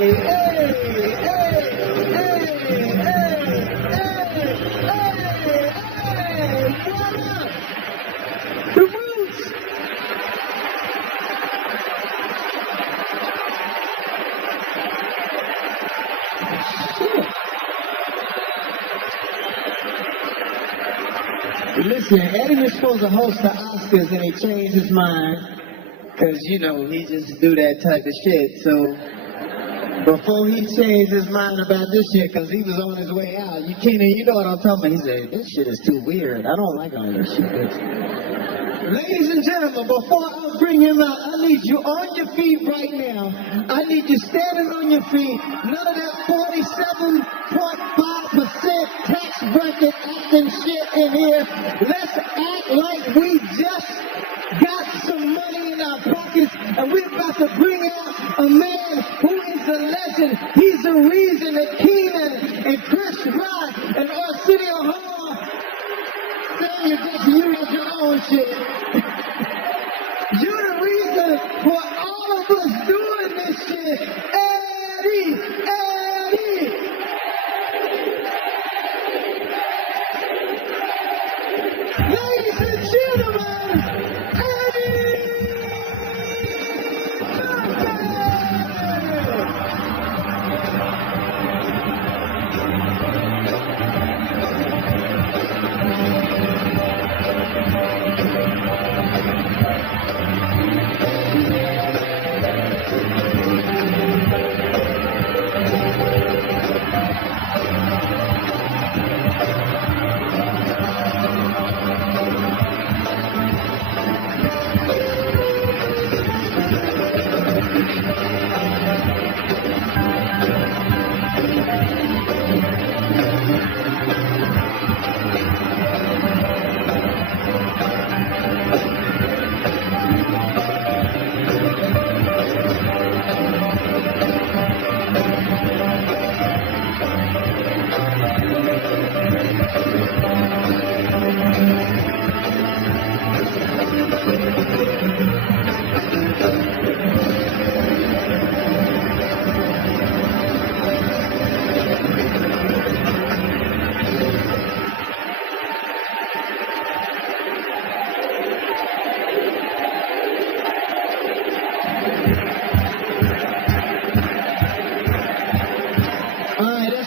The Roots. Listen, Eddie was supposed to host the Oscars and he changed his mind because, you know, he just do that type of shit. So before he changed his mind about this shit, because he was on his way out, you know what I'm talking about. He said, this shit is too weird. I don't like all this shit. Ladies and gentlemen, before I bring him out, I need you on your feet right now. I need you standing on your feet. None of that 47.5% tax bracket acting shit in here. Let's act like we just got some money in our pockets and we're about to bring out a man who is a legend. He's the reason that Keenan and Chris Rock and Arsenio Hall saying you got your own shit. You're the reason for all of us doing this shit. Eddie! Ladies and gentlemen, Eddie!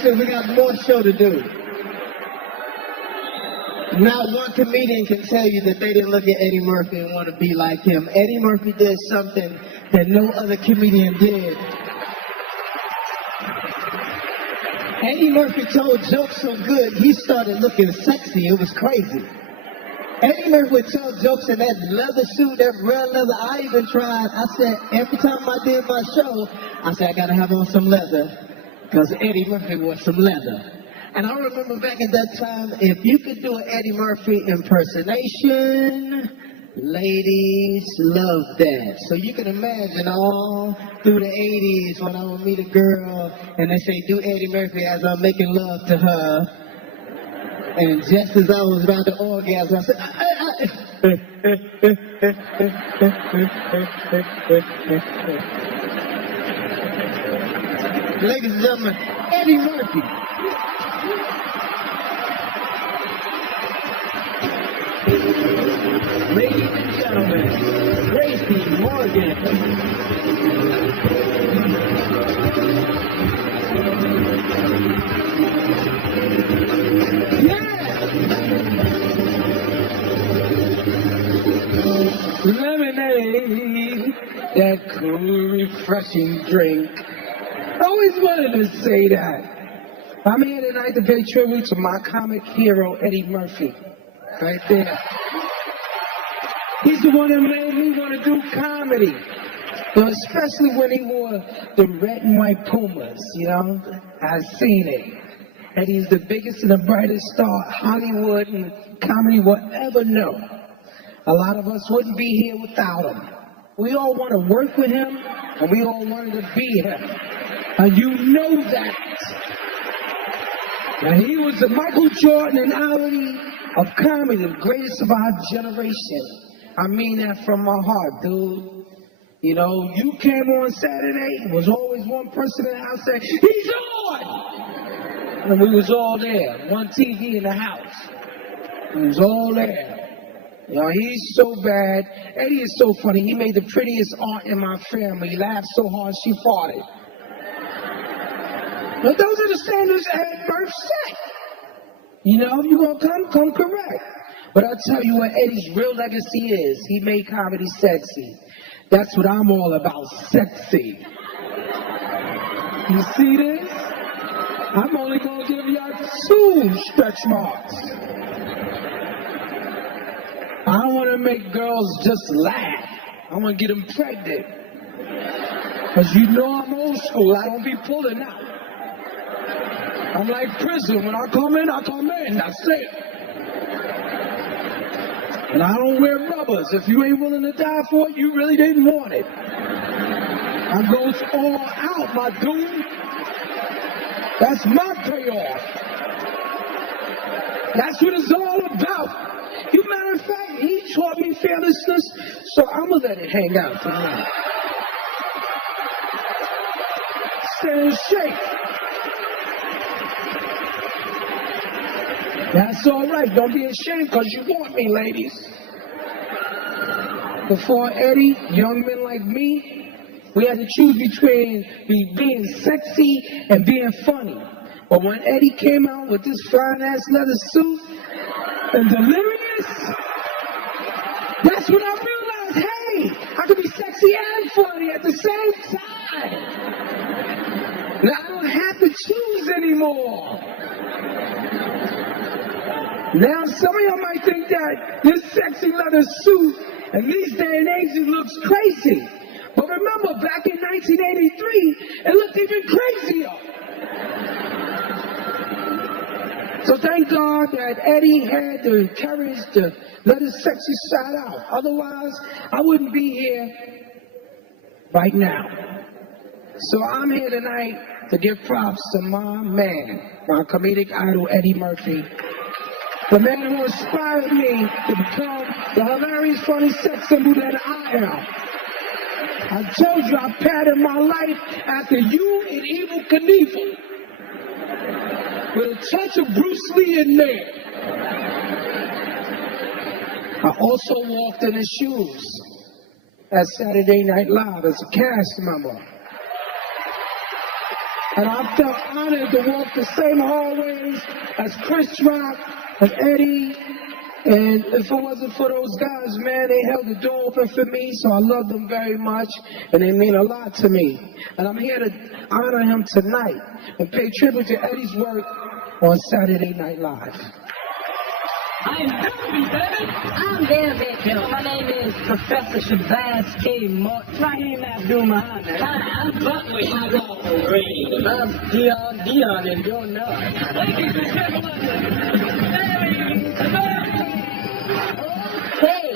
We got more show to do. Not one comedian can tell you that they didn't look at Eddie Murphy and want to be like him. Eddie Murphy did something that no other comedian did. Eddie Murphy told jokes so good, he started looking sexy. It was crazy. Eddie Murphy would tell jokes in that leather suit, that red leather. I even tried. I said, every time I did my show, I said, I got to have on some leather. Because Eddie Murphy wore some leather. And I remember back at that time, if you could do an Eddie Murphy impersonation, ladies loved that. So you can imagine all through the 80s when I would meet a girl and they say, do Eddie Murphy as I'm making love to her. And just as I was about to orgasm, I said, ladies and gentlemen, Eddie Murphy. Ladies and gentlemen, Tracy Morgan. Yeah! Lemonade, that cool, refreshing drink. I always wanted to say that. I'm here tonight to pay tribute to my comic hero, Eddie Murphy. Right there. He's the one that made me want to do comedy. But especially when he wore the red and white Pumas, you know? I've seen it. And he's the biggest and the brightest star Hollywood and comedy will ever know. A lot of us wouldn't be here without him. We all want to work with him, and we all wanted to be him. And you know that. Now, he was the Michael Jordan and Ali of comedy, the greatest of our generation. I mean that from my heart, dude. You know, you came on Saturday, was always one person in the house saying, he's on! And we was all there, one TV in the house. We was all there. You know, he's so bad. Eddie is so funny. He made the prettiest aunt in my family. He laughed so hard she farted. But those are the standards Ed Murph set. You know, if you're going to come correct. But I'll tell you what Eddie's real legacy is. He made comedy sexy. That's what I'm all about, sexy. You see this? I'm only going to give y'all 2 stretch marks. I don't want to make girls just laugh. I want to get them pregnant. Because you know I'm old school. I don't be pulling out. I'm like prison. When I come in, that's it. And I don't wear rubbers. If you ain't willing to die for it, you really didn't want it. I goes all out, my dude. That's my payoff. That's what it's all about. You matter of fact, he taught me fearlessness, so I'm going to let it hang out tonight. Stand shake. That's all right. Don't be ashamed because you want me, ladies. Before Eddie, young men like me, we had to choose between being sexy and being funny. But when Eddie came out with this fine-ass leather suit and delirious, that's when I realized, hey, I could be sexy and funny at the same time. Now I don't have to choose anymore. Now, some of y'all might think that this sexy leather suit in these day and age it looks crazy. But remember, back in 1983, it looked even crazier. So thank God that Eddie had the courage to let his sexy side out. Otherwise, I wouldn't be here right now. So I'm here tonight to give props to my man, my comedic idol, Eddie Murphy. The man who inspired me to become the hilarious, funny sex symbol that I am. I told you I patterned my life after you and Evil Knievel. With a touch of Bruce Lee in there. I also walked in his shoes at Saturday Night Live as a cast member. And I felt honored to walk the same hallways as Chris Rock and Eddie. And if it wasn't for those guys, man, they held the door open for me, so I love them very much, and they mean a lot to me. And I'm here to honor him tonight and pay tribute to Eddie's work on Saturday Night Live. I'm happy, baby. I'm there, baby. My name is Professor Shabazz K. Martin. Rahim Abdul-Muhammad. Hi, I'm Buckley. I'm Dion, and you're not. Ladies and gentlemen, hey!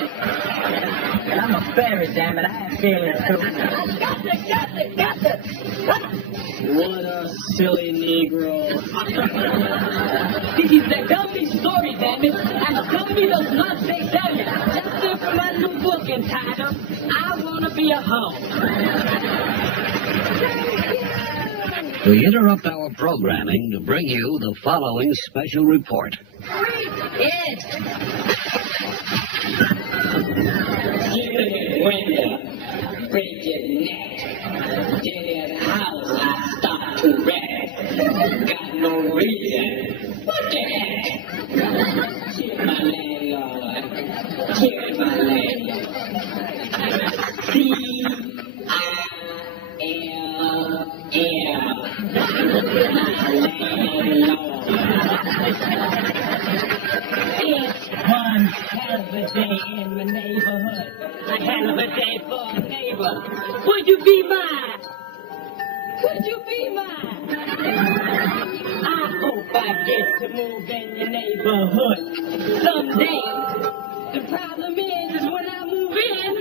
I'm a fairy, damn it. I have feelings, too. Got it. What a silly Negro. This is the comedy story, damn it. And the comedy does not say damn it. That's it for my new book entitled, I Wanna Be a Hoe. We interrupt our programming to bring you the following special report. Yes. Window, break your neck. Dead house, I start to wreck. Got no reason. What the heck? Cheer my landlord. Cheer my landlord. It's one hell of a day in the neighborhood. A hell of a day for a neighbor. Would you be mine? Would you be mine? I hope I get to move in your neighborhood someday. The problem is when I move in,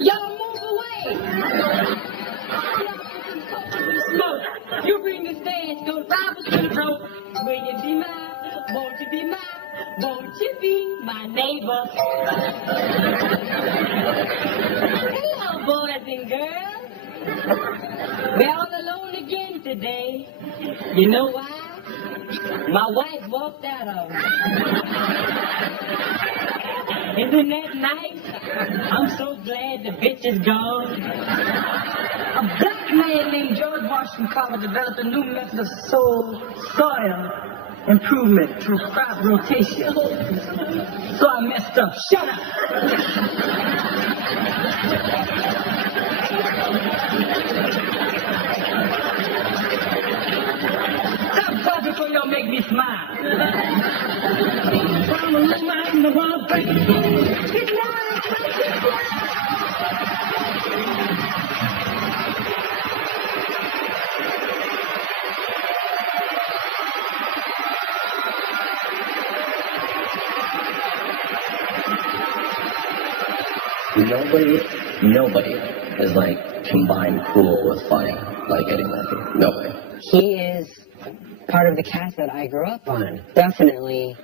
y'all move away. Smoke. You bring the stage, go robbers to the rope. Will you be mine? Won't you be mine? Won't you be my neighbor? Hello, boys and girls. We're all alone again today. You know why? My wife walked out on me. Isn't that nice? I'm so glad the bitch is gone. A black man named George Washington Carver developed a new method of soil improvement through crop rotation. So I messed up. Shut up! Stop talking before y'all make me smile. Nobody is like combined cool with funny like Eddie Murphy. Nobody. He is part of the cast that I grew up on. Definitely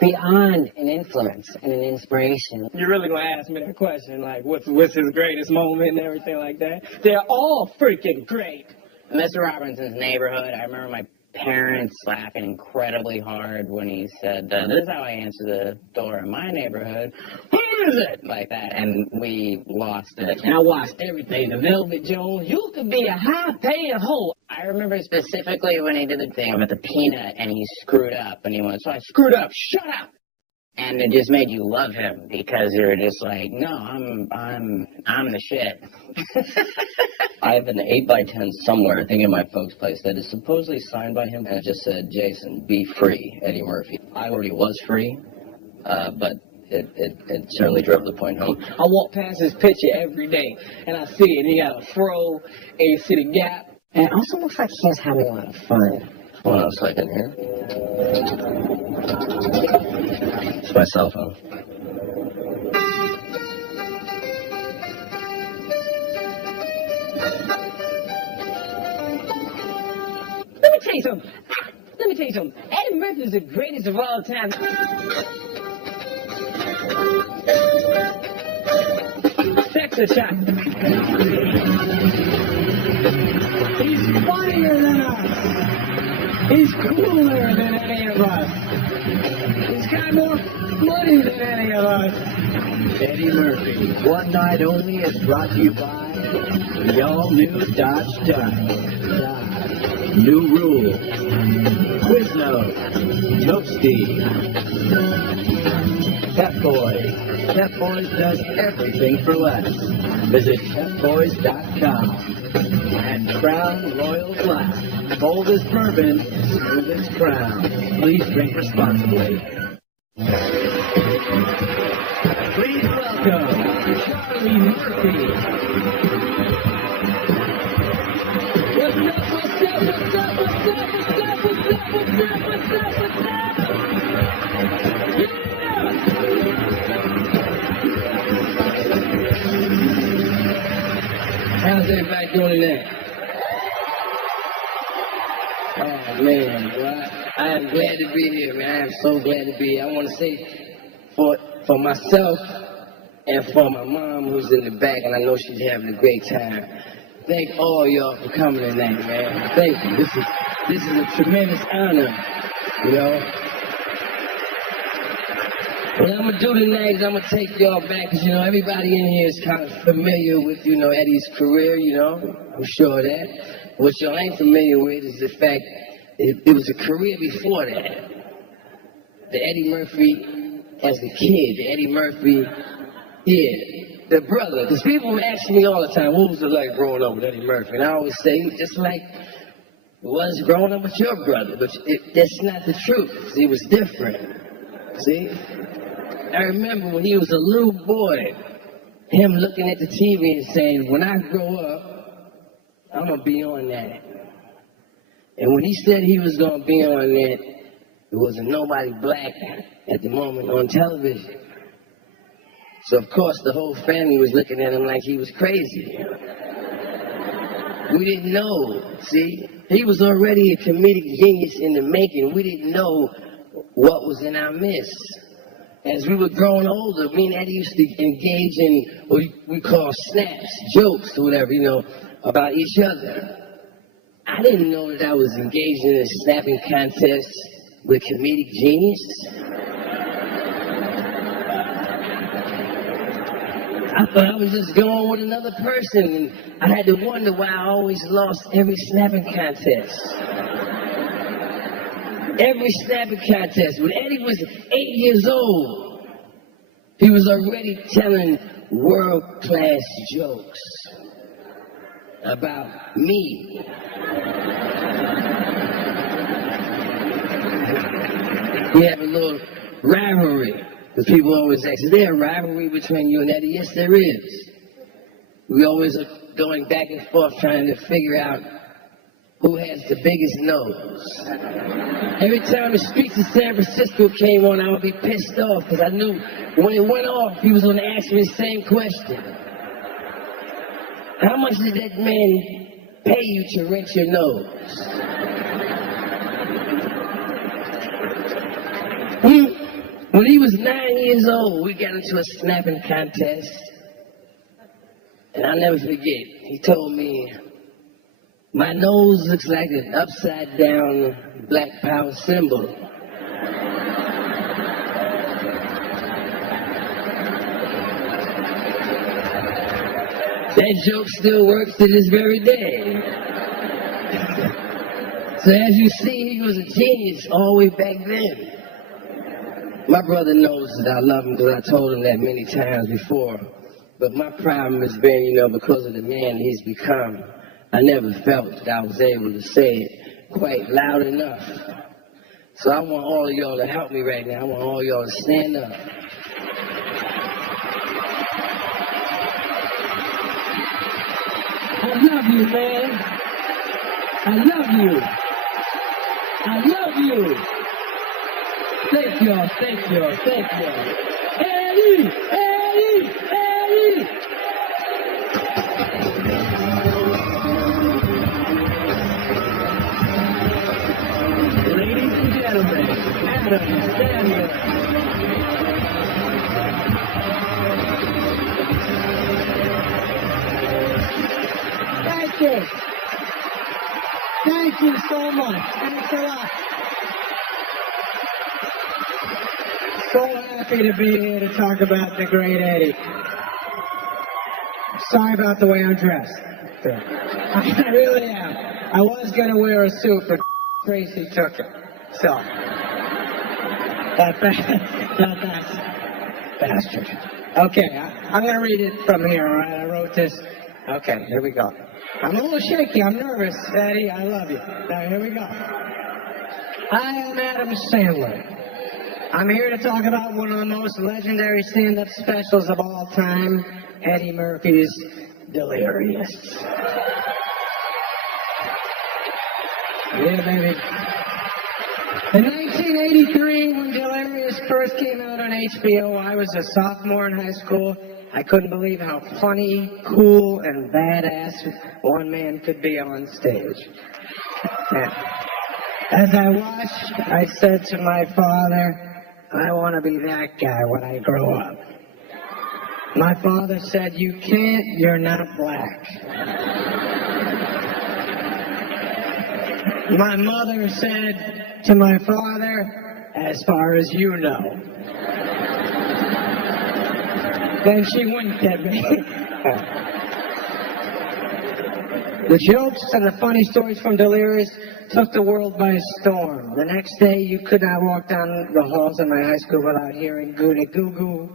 beyond an influence and an inspiration. You're really going to ask me that question, like, what's his greatest moment and everything like that? They're all freaking great. Mr. Robinson's Neighborhood, I remember my parents laughing incredibly hard when he said, this is how I answer the door in my neighborhood. Who is it? Like that, and we lost it. And I watched everything. The Velvet Jones, you could be a high-paying hoe. I remember specifically when he did the thing about the peanut, and he screwed up, and he went, so I screwed up, shut up! And it just made you love him, because you were just like, no, I'm the shit. I have an 8x10 somewhere, I think in my folks' place, that is supposedly signed by him, and it just said, Jason, be free, Eddie Murphy. I already was free, but it certainly drove the point home. I walk past his picture every day, and I see it. He got a fro, and you see the gap. And it also looks like he's having a lot of fun. Hold on a second here. It's my cell phone. Let me tell you something. Eddie Murphy is the greatest of all time. Texas shot. He's funnier than us. He's cooler than any of us. He's got more money than any of us. Eddie Murpy, One Night Only is brought to you by the all-new Dodge Dodge. New Rule, Quiznos, Milk Steve, Pep Boys. Pep Boys does everything for less. Visit PepBoys.com. And Crown Royal Black, bold as bourbon, smooth as Crown. Please drink responsibly. Please welcome Charlie Murphy. How's everybody doing today? Oh, man, well, I am glad to be here, man. I am so glad to be here. I want to say for myself and for my mom who's in the back, and I know she's having a great time. Thank all y'all for coming tonight, man. Thank you. This is a tremendous honor, you know. What I'm going to do tonight is I'm going to take y'all back, because, you know, everybody in here is kind of familiar with, you know, Eddie's career, you know. I'm sure of that. What y'all ain't familiar with is the fact it was a career before that. The Eddie Murphy as a kid, the Eddie Murphy, the brother. Because people ask me all the time, what was it like growing up with Eddie Murphy? And I always say, just like it was growing up with your brother. But that's not the truth. See, it was different. See? I remember when he was a little boy, him looking at the TV and saying, when I grow up, I'm going to be on that. And when he said he was going to be on that, there wasn't nobody black at the moment on television. So, of course, the whole family was looking at him like he was crazy. We didn't know, see? He was already a comedic genius in the making. We didn't know what was in our midst. as we were growing older, me and Eddie used to engage in what we call snaps, jokes, or whatever, you know, about each other. I didn't know that I was engaged in a snapping contest with comedic genius. I thought I was just going with another person, and I had to wonder why I always lost every snapping contest. Every snapping contest. When Eddie was 8 years old, he was already telling world-class jokes about me. We have a little rivalry. Because people always ask, is there a rivalry between you and Eddie? Yes, there is. We always are going back and forth trying to figure out who has the biggest nose. Every time the streets of San Francisco came on, I would be pissed off because I knew when it went off, he was going to ask me the same question. How much did that man pay you to rent your nose? When he was 9 years old, we got into a snapping contest. And I'll never forget, he told me, my nose looks like an upside down Black Power symbol. That joke still works to this very day. So as you see, he was a genius all the way back then. My brother knows that I love him because I told him that many times before. But my problem has been, you know, because of the man he's become, I never felt that I was able to say it quite loud enough. So I want all of y'all to help me right now. I want all of y'all to stand up. I love you, man. I love you. I love you. Thank y'all, thank y'all, thank y'all. Eddie! Eddie! Eddie! Ladies and gentlemen, Adam Sandler. Thank you. Thank you so much. Thanks a lot. So happy to be here to talk about the great Eddie. Sorry about the way I'm dressed. I really am. I was going to wear a suit, but Tracy took it. So, that bastard. Okay, I'm going to read it from here, all right? I wrote this. Okay, here we go. I'm a little shaky. I'm nervous, Eddie. I love you. Now, here we go. I am Adam Sandler. I'm here to talk about one of the most legendary stand-up specials of all time, Eddie Murphy's Delirious. Yeah, baby. In 1983, when Delirious first came out on HBO, I was a sophomore in high school. I couldn't believe how funny, cool, and badass one man could be on stage. And as I watched, I said to my father, I want to be that guy when I grow up. My father said, you can't, you're not black. My mother said to my father, as far as you know. Then she winked at me. The jokes and the funny stories from Delirious took the world by storm. The next day, you could not walk down the halls of my high school without hearing Goody Goo Goo,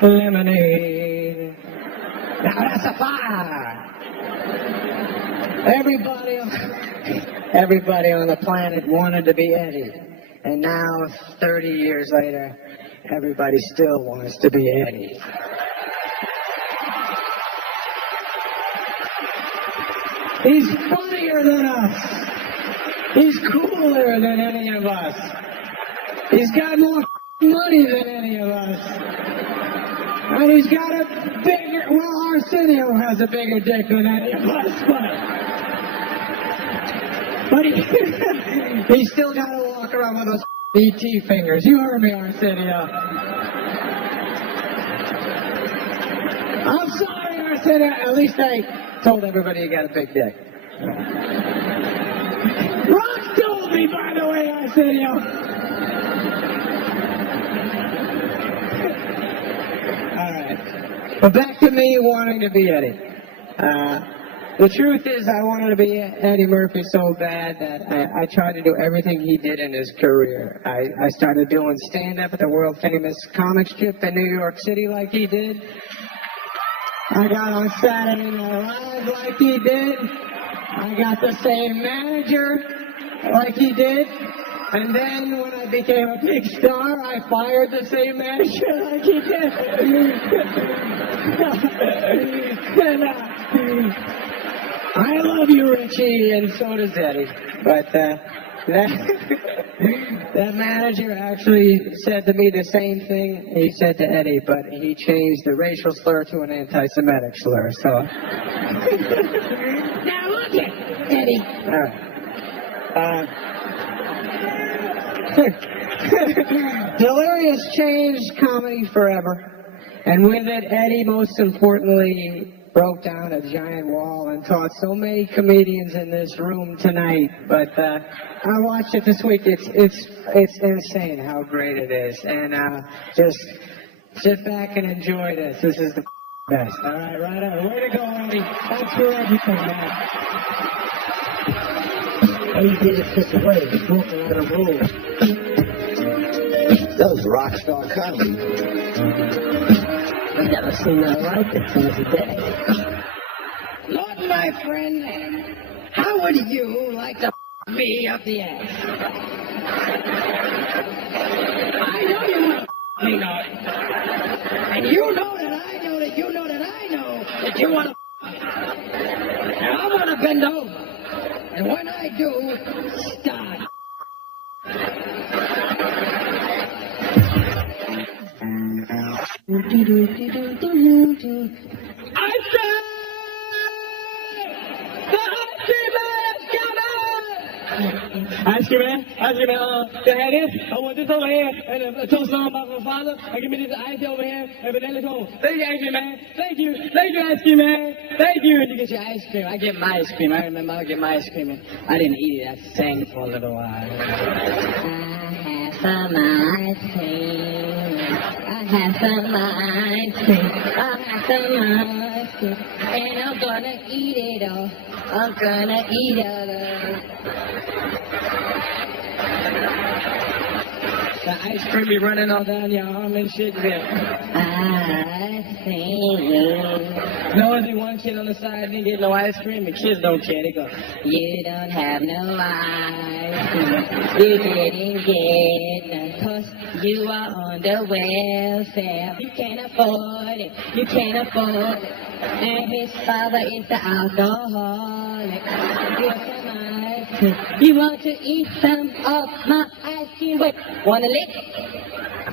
Lemonade. Now that's a fire. Everybody on the planet wanted to be Eddie. And now, 30 years later, everybody still wants to be Eddie. He's funnier than us. He's cooler than any of us. He's got more money than any of us. And he's got a bigger, well, Arsenio has a bigger dick than any of us, but he still got to walk around with those BT fingers. You heard me, Arsenio. I'm sorry, Arsenio. At least I told everybody you got a big dick. Rock told me, by the way, Arsenio. All right. But back to me wanting to be Eddie. The truth is, I wanted to be Eddie Murphy so bad that I tried to do everything he did in his career. I started doing stand-up at the world-famous comic strip in New York City like he did. I got on Saturday Night Live like he did. I got the same manager like he did. And then when I became a big star, I fired the same manager like he did. And, I love you, Richie, and so does Eddie. But that manager actually said to me the same thing he said to Eddie, but he changed the racial slur to an anti-Semitic slur. So now look at Eddie. Delirious changed comedy forever, and with it, Eddie, most importantly, broke down a giant wall and taught so many comedians in this room tonight. But I watched it this week. It's insane how great it is. And just sit back and enjoy this. This is the best. All right, right on. Way to go, Eddie. Thanks for everything, man. Eddie did it such a way. He broke a lot of rules. That was rock star comedy. I've never seen that like it since the day. Lord, my friend, how would you like to me up the ass? I know you want to me know it. And you know that I know that you know that I know that you want to and I want to bend over. And when I do, start. I said, the ice cream man, the head is, I want this over here, and a toast on by my father, and give me this ice over here, and vanilla cone. Thank you, ice cream man. Thank you, ice cream man. Thank you. And you get your ice cream. I get my ice cream. I remember I get my ice cream, and I didn't eat it. I sang for a little while. I have some ice cream. I have some ice cream. I have some ice cream. And I'm gonna eat it all. I'm gonna eat it all. The ice cream be running all down your arm and shit. Yeah. Ice cream. No, only one kid on the side didn't get no ice cream. The kids don't care. They go, You don't have no ice cream. You didn't get none 'cause you are on the welfare. You can't afford it. You can't afford it. And his father is the alcoholic. You want to eat some of my ice cream? Wait, wanna lick?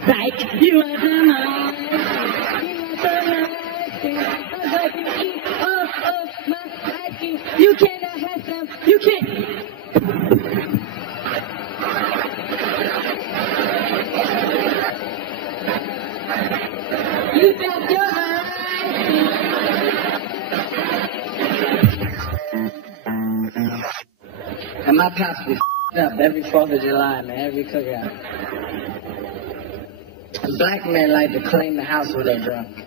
Right. You want some ice cream? You want some ice cream? I'm going to eat all of my ice cream. You cannot have some. You can't. You got your ice cream. and my pops be up every 4th of July, man, every cookout. Black men like to claim the house when they're drunk.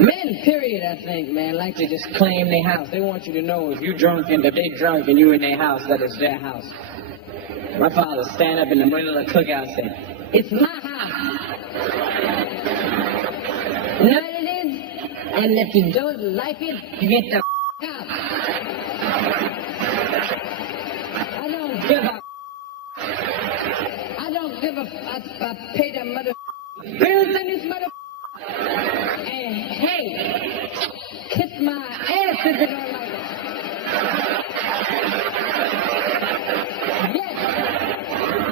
Men, period, I think, man, like to just claim their house. They want you to know if you're drunk and if they drunk and you in their house, that it's their house. My father stand up in the middle of the cookout and say, "It's my house." You know what it is? And if you don't like it, you get the out. I don't give a. I don't give a. I pay the mother bills in this mother. And hey, kiss my ass if you don't like it. Yes.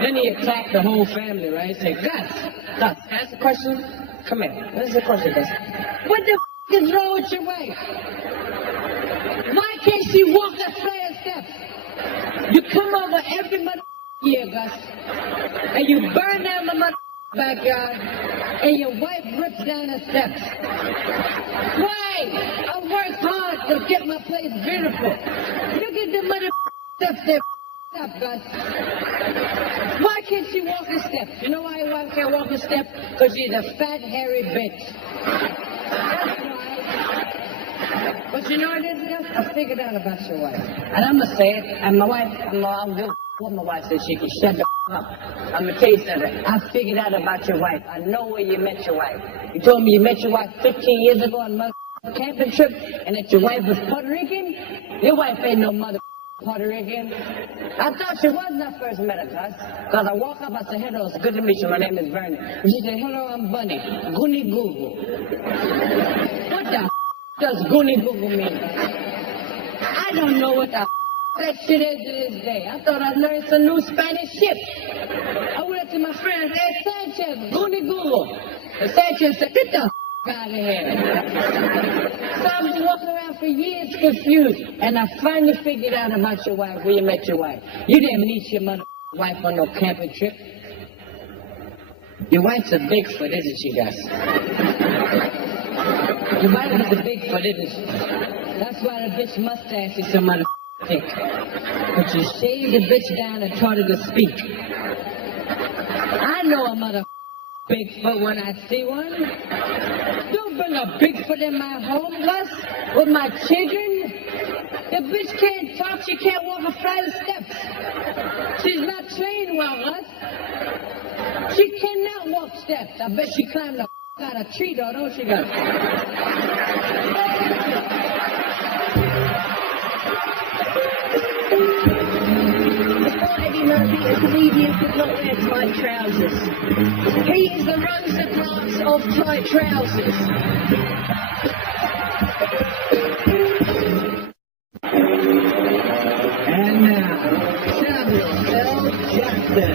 Then he attacked the whole family, right? He said, Gus, ask the question. Come here. What is the question, Gus? What the is wrong with your wife? Why can't she walk the fire steps? You come over every mother year, Gus. And you burn down the mother backyard, and your wife rips down the steps. Why? I work hard to get my place beautiful. Look at the mother steps there. Up, Gus. Why can't she walk a step? You know why your wife can't walk a step? Because she's a fat, hairy bitch. That's why. But you know what it is, Gus? I figured out about your wife. And I'm going to say it, and my wife, I'll give what my wife said she can shut the up. I'm going to tell you something. I figured out about your wife. I know where you met your wife. You told me you met your wife 15 years ago on a camping trip, and that your wife was Puerto Rican? Your wife ain't no mother Puerto Rican. I thought she was when I first met her, Gus. Because I walk up, I said, hello, it's good to meet you. My name is Vernon. And she said, hello, I'm Bunny. Goonie Google. What the does Goonie Google mean? I don't know what the that shit is to this day. I thought I'd learned some new Spanish shit. I went up to my friend, hey, Sanchez, Goonie Google. And Sanchez said, get the out of here. So I was walking around for years confused, and I finally figured out about your wife, where you met your wife. You didn't meet your mother wife on no camping trip. Your wife's a Bigfoot, isn't she, Gus? Your wife is a Bigfoot, isn't she? That's why the bitch mustache is so mother thick. But you shaved the bitch down and taught her to speak. I know a mother Bigfoot when I see one. Don't bring a Bigfoot in my home, Gus, with my children. The bitch can't talk, she can't walk a flight of steps. She's not trained well, Gus. She cannot walk steps. I bet she climbed the out of a tree, though, don't she, Gus? Eddie Murphy, a comedian, could not wear tight trousers. He is the Rosa Parks of tight trousers. And now, Samuel L. Jackson.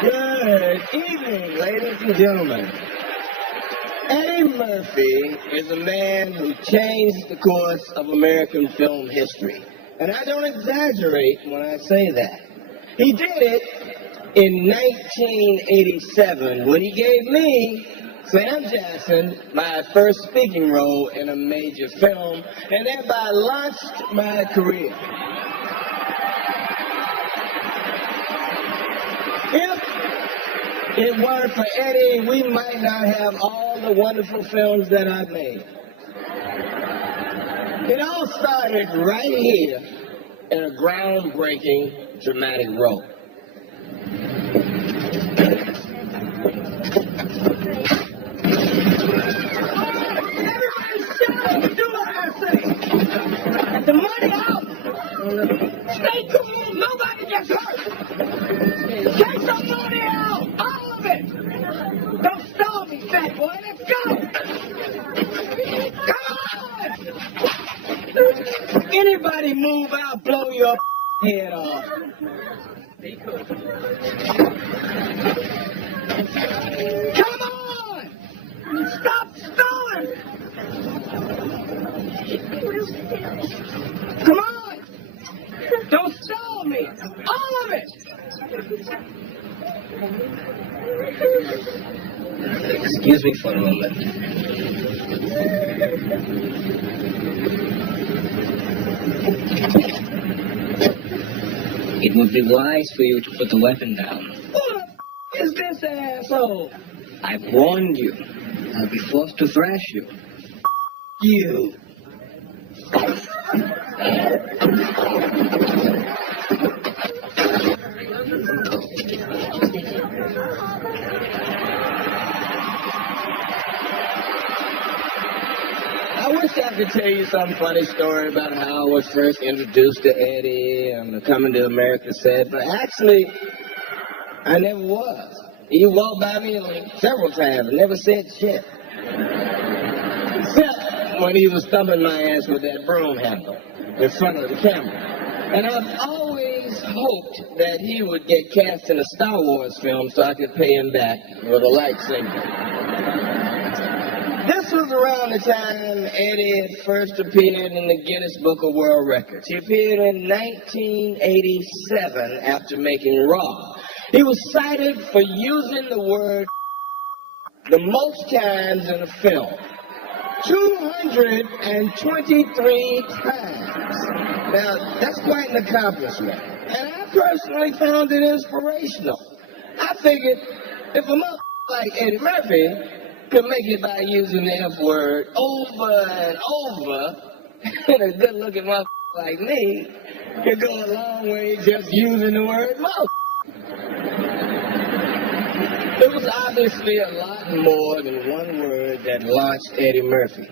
Good evening, ladies and gentlemen. Eddie Murphy is a man who changed the course of American film history. And I don't exaggerate when I say that. He did it in 1987 when he gave me, Sam Jackson, my first speaking role in a major film, and thereby launched my career. If it weren't for Eddie, we might not have all the wonderful films that I've made. It all started right here in a groundbreaking, dramatic role. Everybody shut up and do what I say. Get the money out. Stay cool. Nobody gets hurt. Take the money out. All of it. Don't stall me, fat boy. Let's go. Come on. Anybody move out, blow your head off. Be cool. Come on. Stop stalling. Come on. Don't stall me. All of it. Excuse me for a moment. It would be wise for you to put the weapon down. Who the is this asshole? I've warned you. I'll be forced to thrash you. You. I wish I could tell you some funny story about how I was first introduced to Eddie and the Coming to America set, but actually, I never was. He walked by me like several times and never said shit. Except when he was thumping my ass with that broom handle in front of the camera. And I've always hoped that he would get cast in a Star Wars film so I could pay him back with a lightsaber. This was around the time Eddie had first appeared in the Guinness Book of World Records. He appeared in 1987 after making Raw. He was cited for using the word the most times in a film. 223 times. Now, that's quite an accomplishment. And I personally found it inspirational. I figured if a motherfucker like Eddie Murphy could make it by using the F word over and over, and a good-looking motherfucker like me could go a long way just using the word motherfucker. There was obviously a lot more than one word that launched Eddie Murphy.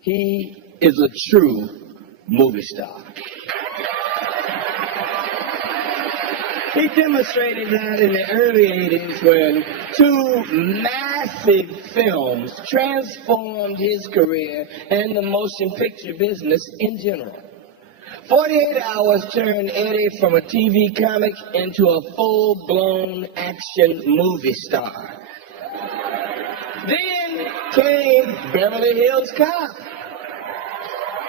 He is a true movie star. He demonstrated that in the early 80s when two massive films transformed his career and the motion picture business in general. 48 Hours turned Eddie from a TV comic into a full-blown action movie star. Then came Beverly Hills Cop,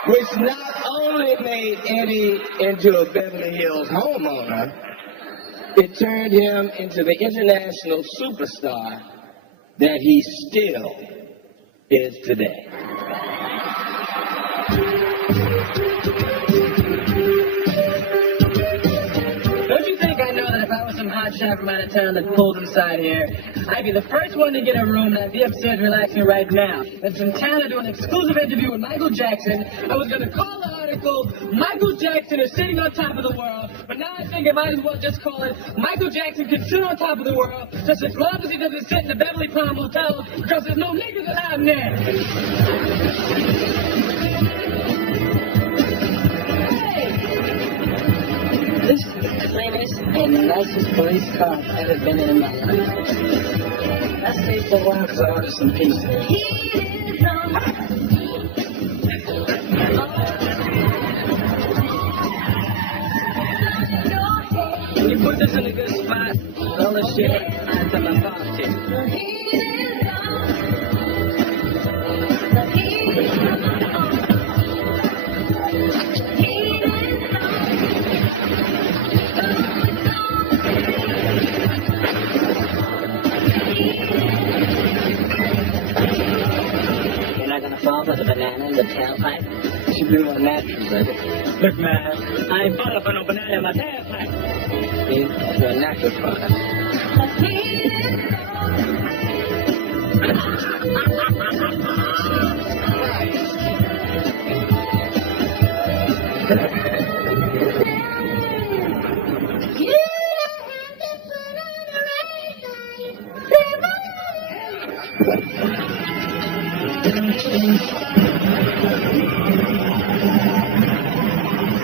which not only made Eddie into a Beverly Hills homeowner, it turned him into the international superstar that he still is today. Don't you think I know that if I was some hotshot from out of town that pulled inside here, I'd be the first one to get a room and I'd be upstairs relaxing right now. That's in town to do an exclusive interview with Michael Jackson. I was going to call the article, Michael Jackson is sitting on top of the world, but now I think I might as well just call it, Michael Jackson can sit on top of the world, just as long as he doesn't sit in the Beverly Palm Hotel, because there's no niggas allowed in there. This is the cleanest and nicest police car I've ever been in my life. I stayed for a while because I ordered some pizza. You put this in a good spot, all the shit to my pocket. You're not gonna fall for the banana in the tailpipe? You should be more natural, brother. Look, man, I ain't falling for no banana in my tailpipe. You're a natural product.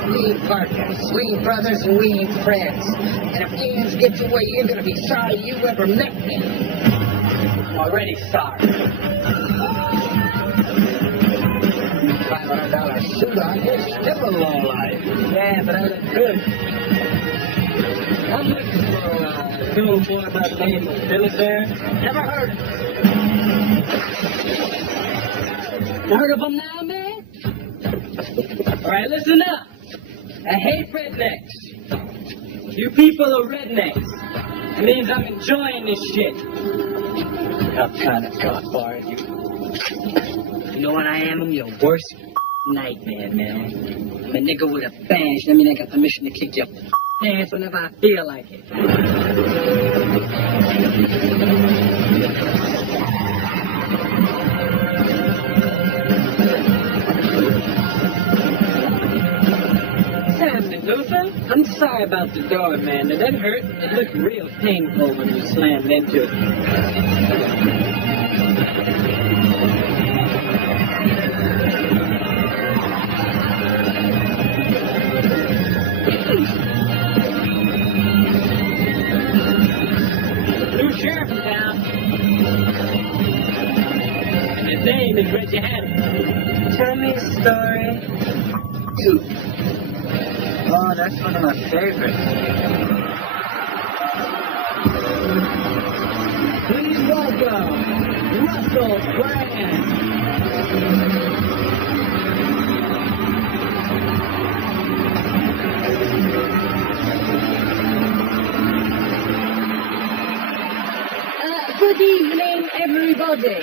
We ain't partners, we ain't brothers, and we ain't friends. And if hands get your way, you're gonna be sorry you ever met me. I'm already sorry. $500 suit on, you're still a lowlife. Yeah, but I look good. I'm looking for a little boy by the name of Billy Bear. Never heard of him. You heard of him now, man? All right, listen up. I hate rednecks. You people are rednecks. It means I'm enjoying this shit. I'm trying to talk for you. You know what I am? I'm your worst nightmare, man. I'm a nigga with a badge. That means I got permission to kick your ass whenever I feel like it. Luther, I'm sorry about the door, man. That hurt. It looked real painful when you slammed into it. New sheriff in town. His name is Reggie Hannon. Tell me a story. Oh, that That's one of my favorites. Please welcome Russell Brand. Good evening, everybody.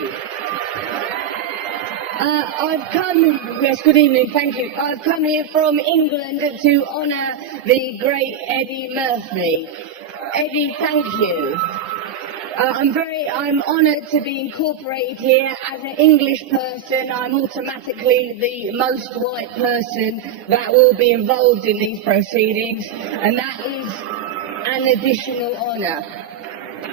Yes, good evening, thank you. I've come here from England to honour the great Eddie Murphy. Eddie, thank you. I'm honoured to be incorporated here. As an English person, I'm automatically the most white person that will be involved in these proceedings, and that is an additional honour.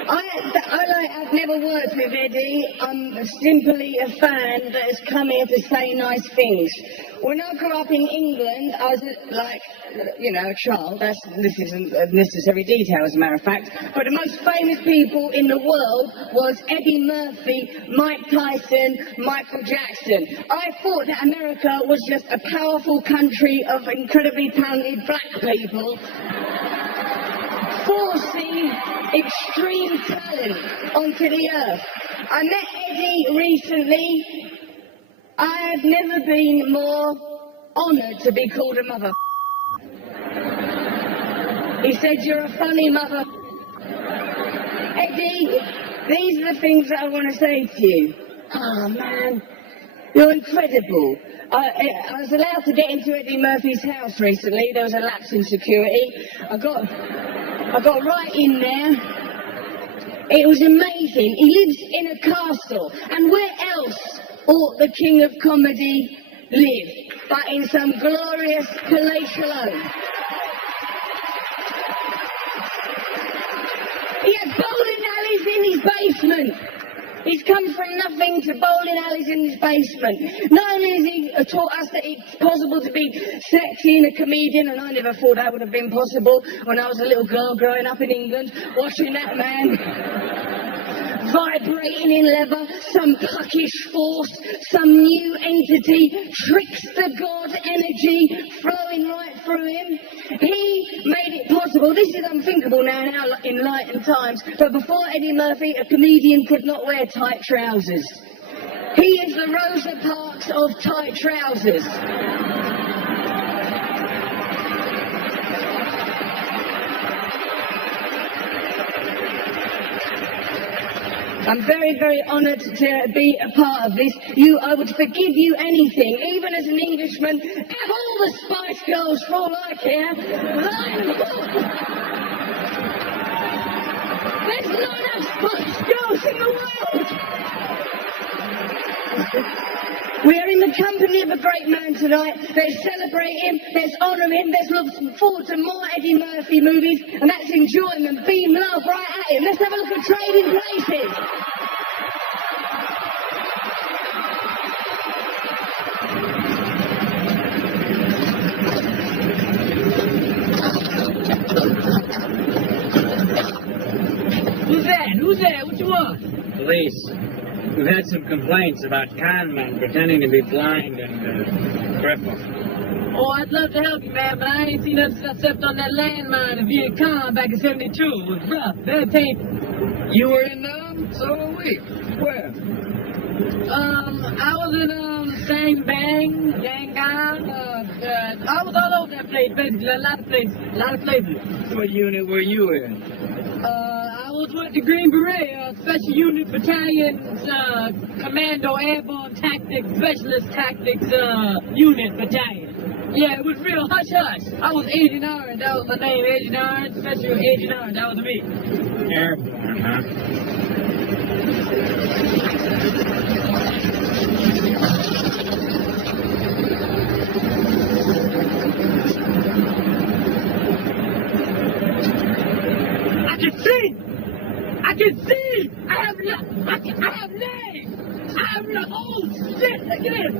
I've never worked with Eddie. I'm simply a fan that has come here to say nice things. When I grew up in England, I was like, you know, a child. This isn't a necessary detail, as a matter of fact. But the most famous people in the world was Eddie Murphy, Mike Tyson, Michael Jackson. I thought that America was just a powerful country of incredibly talented black people forcing extreme talent onto the earth. I met Eddie recently. I've never been more honoured to be called a mother. He said, "You're a funny mother." Eddie, these are the things that I want to say to you. Oh man, you're incredible. I was allowed to get into Eddie Murphy's house recently. There was a lapse in security. I got right in there. It was amazing. He lives in a castle. And where else ought the king of comedy live but in some glorious palatial home? He had bowling alleys in his basement. He's come from nothing to bowling alleys in his basement. Not only has he taught us that it's possible to be sexy and a comedian, and I never thought that would have been possible when I was a little girl growing up in England, watching that man vibrating in leather, some puckish force, some new entity, trickster god energy flowing right through him. He made it possible. This is unthinkable now in our enlightened times, but before Eddie Murphy, a comedian could not wear tight trousers. He is the Rosa Parks of tight trousers. I'm very, very honoured to be a part of this. I would forgive you anything, even as an Englishman. Have all the Spice Girls for all I care. There's not enough Spice Girls in the world. We are in the company of a great man tonight. Let's celebrate him, let's honour him, let's look forward to more Eddie Murphy movies, and that's enjoyment, beam love right at him. Let's have a look at Trading Places. Who's that? Who's that? What you want? Police. We've had some complaints about con men pretending to be blind and crippled. Oh, I'd love to help you, man, but I ain't seen nothing except on that landmine in Viet Cong back in 72. It was rough. That ain't... You were in so were we. Where? I was in Sang Bang, Yangon, I was all over that place, basically, a lot of places. What unit were you in? I was with the Green Beret, Special Unit Battalion's Commando Airborne Tactics, Specialist Tactics Unit Battalion. Yeah, it was real hush-hush. I was Agent Orange, that was my name, Agent Orange, Special Agent Orange, that was me. Airborne, huh? I can see! I have names! I have the whole shit! Look at this!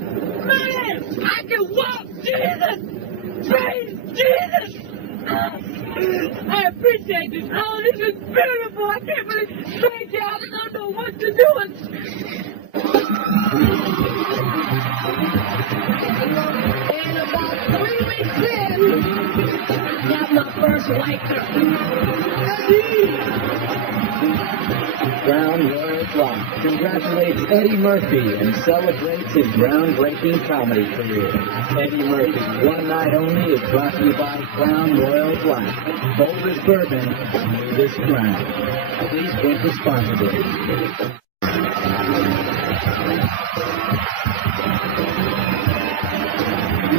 Man! I can walk! Jesus! Praise Jesus! I appreciate this! Oh, this is beautiful! I can't believe... Thank you! I don't know what to do! In about 3 weeks in, white girl. Crown Royal Block congratulates Eddie Murphy and celebrates his groundbreaking comedy career. Eddie Murphy, One Night Only, is brought to you by Crown Royal Black. Boldest bourbon, smoothest crown. Please drink responsibly.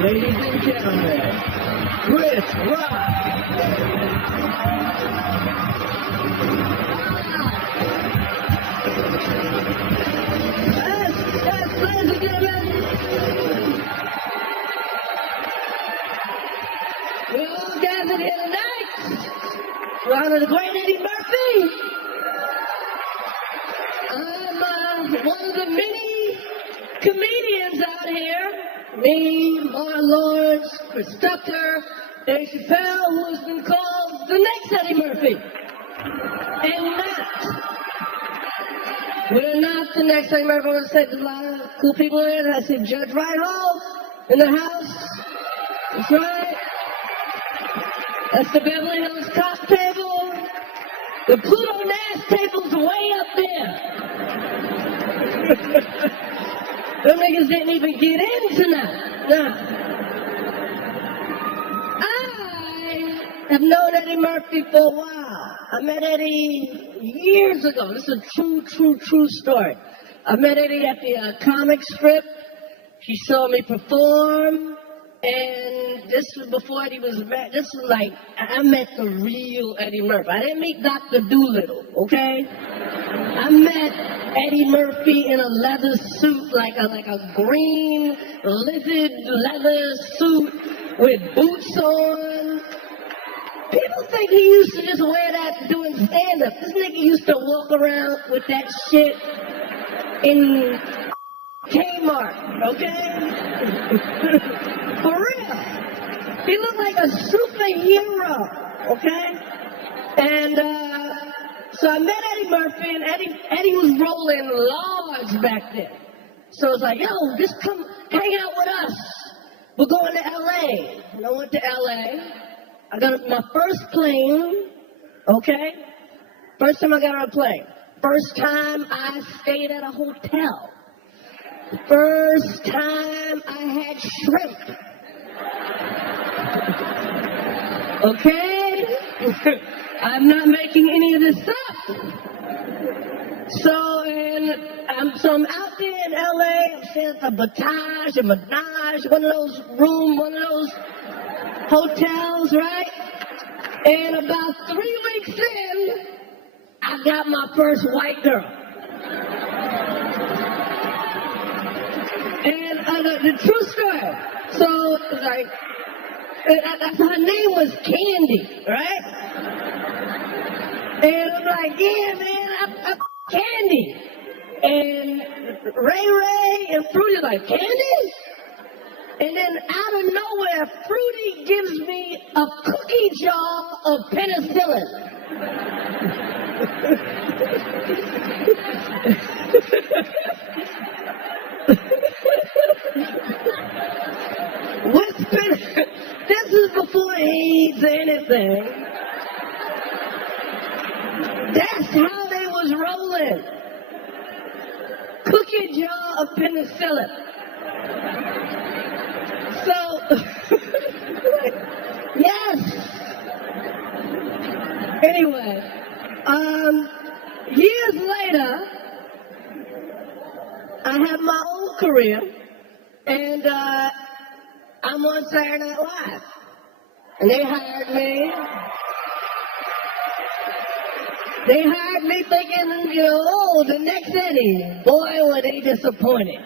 Ladies and gentlemen, Chris Rock. Yes, ladies and gentlemen. We're all gathered here tonight to honor the great Eddie Murphy. I'm one of the many comedians out here. Me, Martin Lawrence, Chris Tucker, Dave Chappelle, who has been called the next Eddie Murphy. And we're not the next Eddie Murphy. I want to say there's a lot of cool people here. I see Judge Reinhold in the house. That's right. That's the Beverly Hills Cop table. The Pluto Nash table's way up there. Them niggas didn't even get in tonight. Nah. I have known Eddie Murphy for a while. I met Eddie years ago. This is a true story. I met Eddie at the comic strip. He saw me perform. And this was before Eddie was met. This was like, I met the real Eddie Murphy. I didn't meet Dr. Doolittle, okay? I met Eddie Murphy in a leather suit, like a green, livid leather suit with boots on. People think he used to just wear that doing stand-up. This nigga used to walk around with that shit in Kmart, okay? For real. He looked like a superhero, okay? And so I met Eddie Murphy, and Eddie was rolling large back then. So I was like, yo, just come hang out with us. We're going to L.A. And I went to L.A. I got my first plane, okay? First time I got on a plane. First time I stayed at a hotel. First time I had shrimp. Okay? I'm not making any of this up. So I'm out there in LA, I'm staying at the Batage, a Menage, one of those hotels, right? And about 3 weeks in, I got my first white girl. And the true story. So, like, her name was Candy, right? And I'm like, yeah, man, I'm Candy. And Ray and Fruity like, Candy? And then out of nowhere, Fruity gives me a cookie jar of penicillin. This is before he eats anything. That's how they was rolling. Cookie jar of penicillin. So, yes. Anyway, years later, I have my own career, and I'm on Saturday Night Live. And they hired me. They hired me thinking, you know, oh, the next Eddie. Boy, were they disappointed.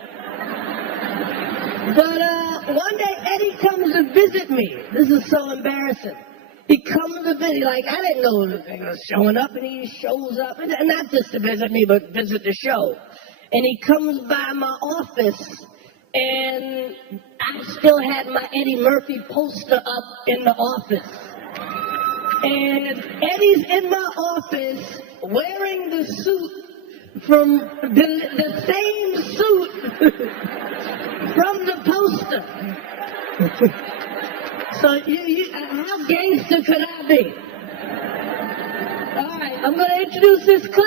But one day Eddie comes to visit me. This is so embarrassing. He comes to visit, like, I didn't know he was showing up, and he shows up. And not just to visit me, but visit the show. And he comes by my office, and I still had my Eddie Murphy poster up in the office. And Eddie's in my office wearing the suit from the same suit from the poster. So how gangster could I be? All right, I'm going to introduce this clip.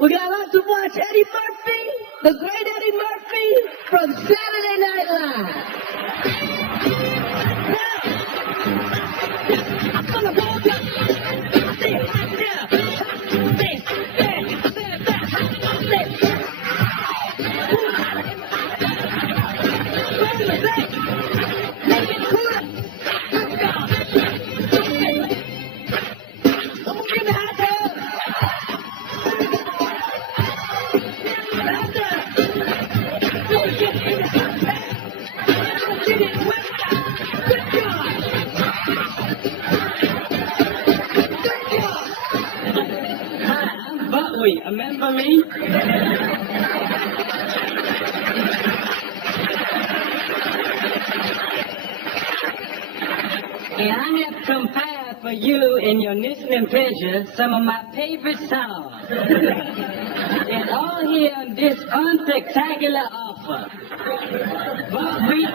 We're going to have to watch Eddie Murphy, the great Eddie Murpy from Saturday Night Live. I'm going to walk up. Remember me? And I have compiled for you in your listening pleasure some of my favorite songs. And all here on this unspectacular offer. But we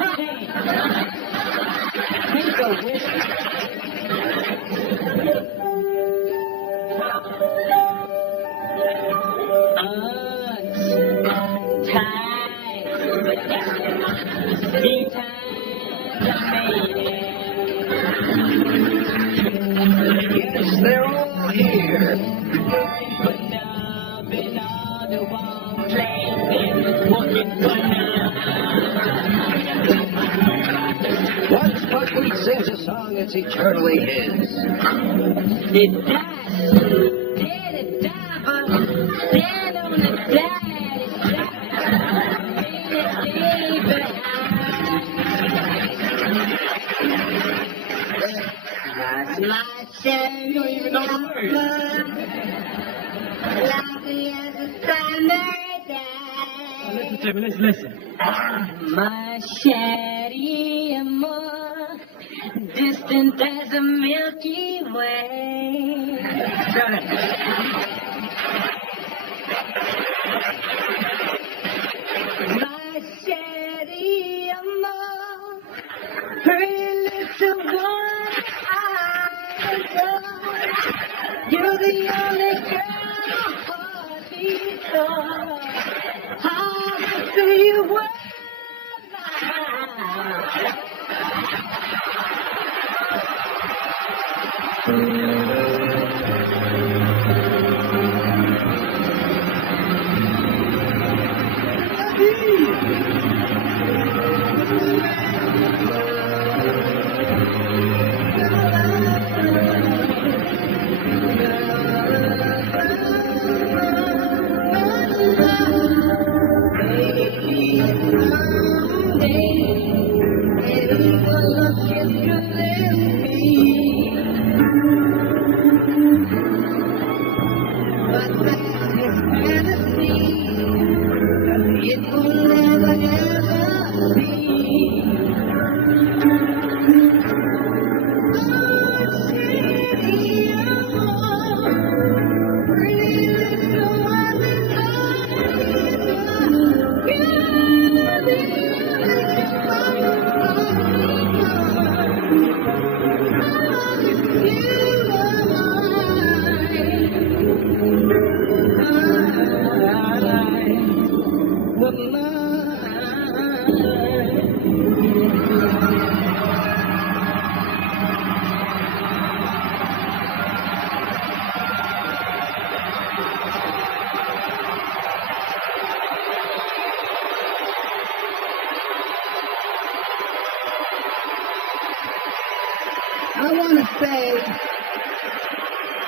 take a whiskey. Yes, they're all here. Once Buckwheat sings a song, it's eternally his. It dies, dead it died, but dead on the died, you don't even know the words. Listen to me, listen. My shady more distant as the Milky Way. My shady more pretty little one. You're the only girl my heart beats for. How do you work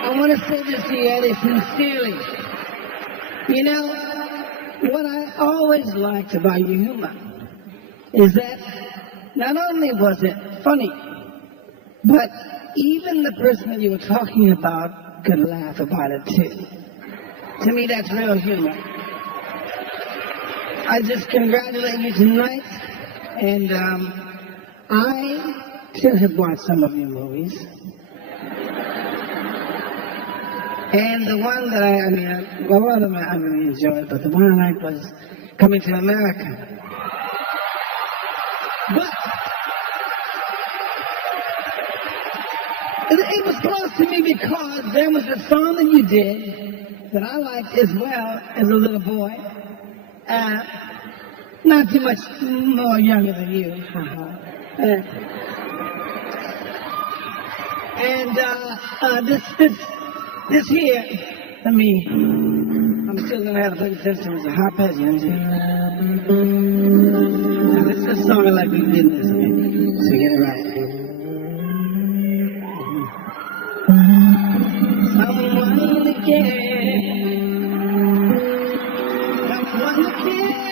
I want to say this to you, Eddie, sincerely. You know, what I always liked about your humor is that not only was it funny, but even the person that you were talking about could laugh about it too. To me, that's real humor. I just congratulate you tonight, and I too have watched some of your movies. And the one that a lot of them I really enjoyed, but the one I liked was Coming to America. But because there was a song that you did that I liked as well as a little boy. Not too much more younger than you. This here, I'm still gonna have to put attention to how fast you Now, this is a song I like we did this, okay? So get it right. Someone to care. Someone to care.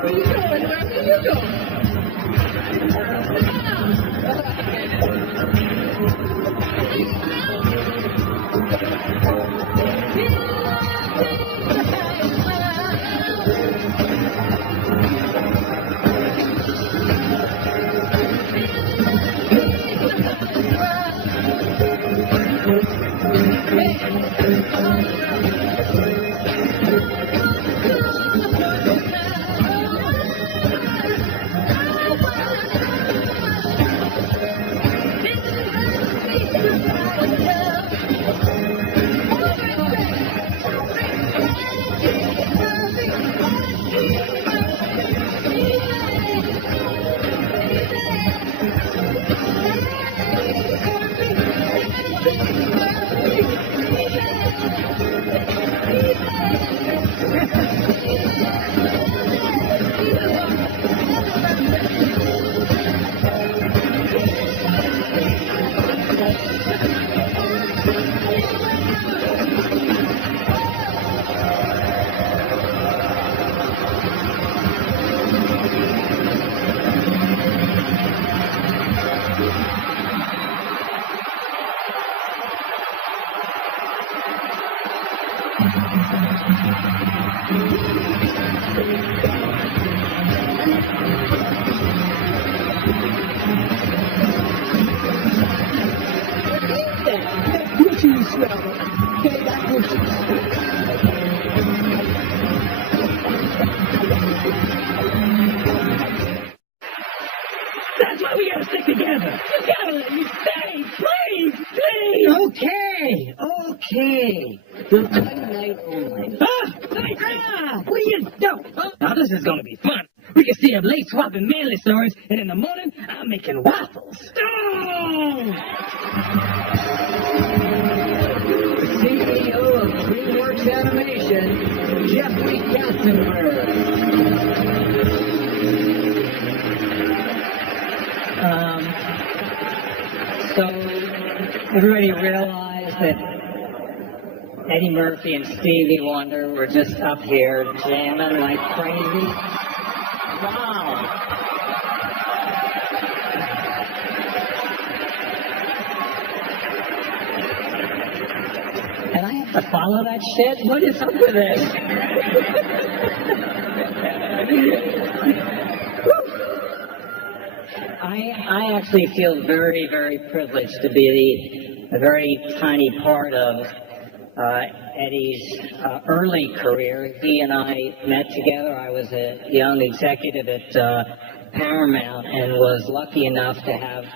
Where you going, man? Where you going? That's why we gotta stick together. You gotta let me stay, please, please. Okay. We'll try tonight only. What do you do? Now this is gonna be fun. We can stay up late swapping manly stories, and in the morning, I'm making waffles. CEO of DreamWorks Animation, Jeffrey Katzenberg. So everybody realized that Eddie Murphy and Stevie Wonder were just up here jamming like crazy. Wow. And I have to follow that shit? What is up with this? I actually feel very, very privileged to be a very tiny part of Eddie's early career. He and I met together. I was a young executive at Paramount and was lucky enough to have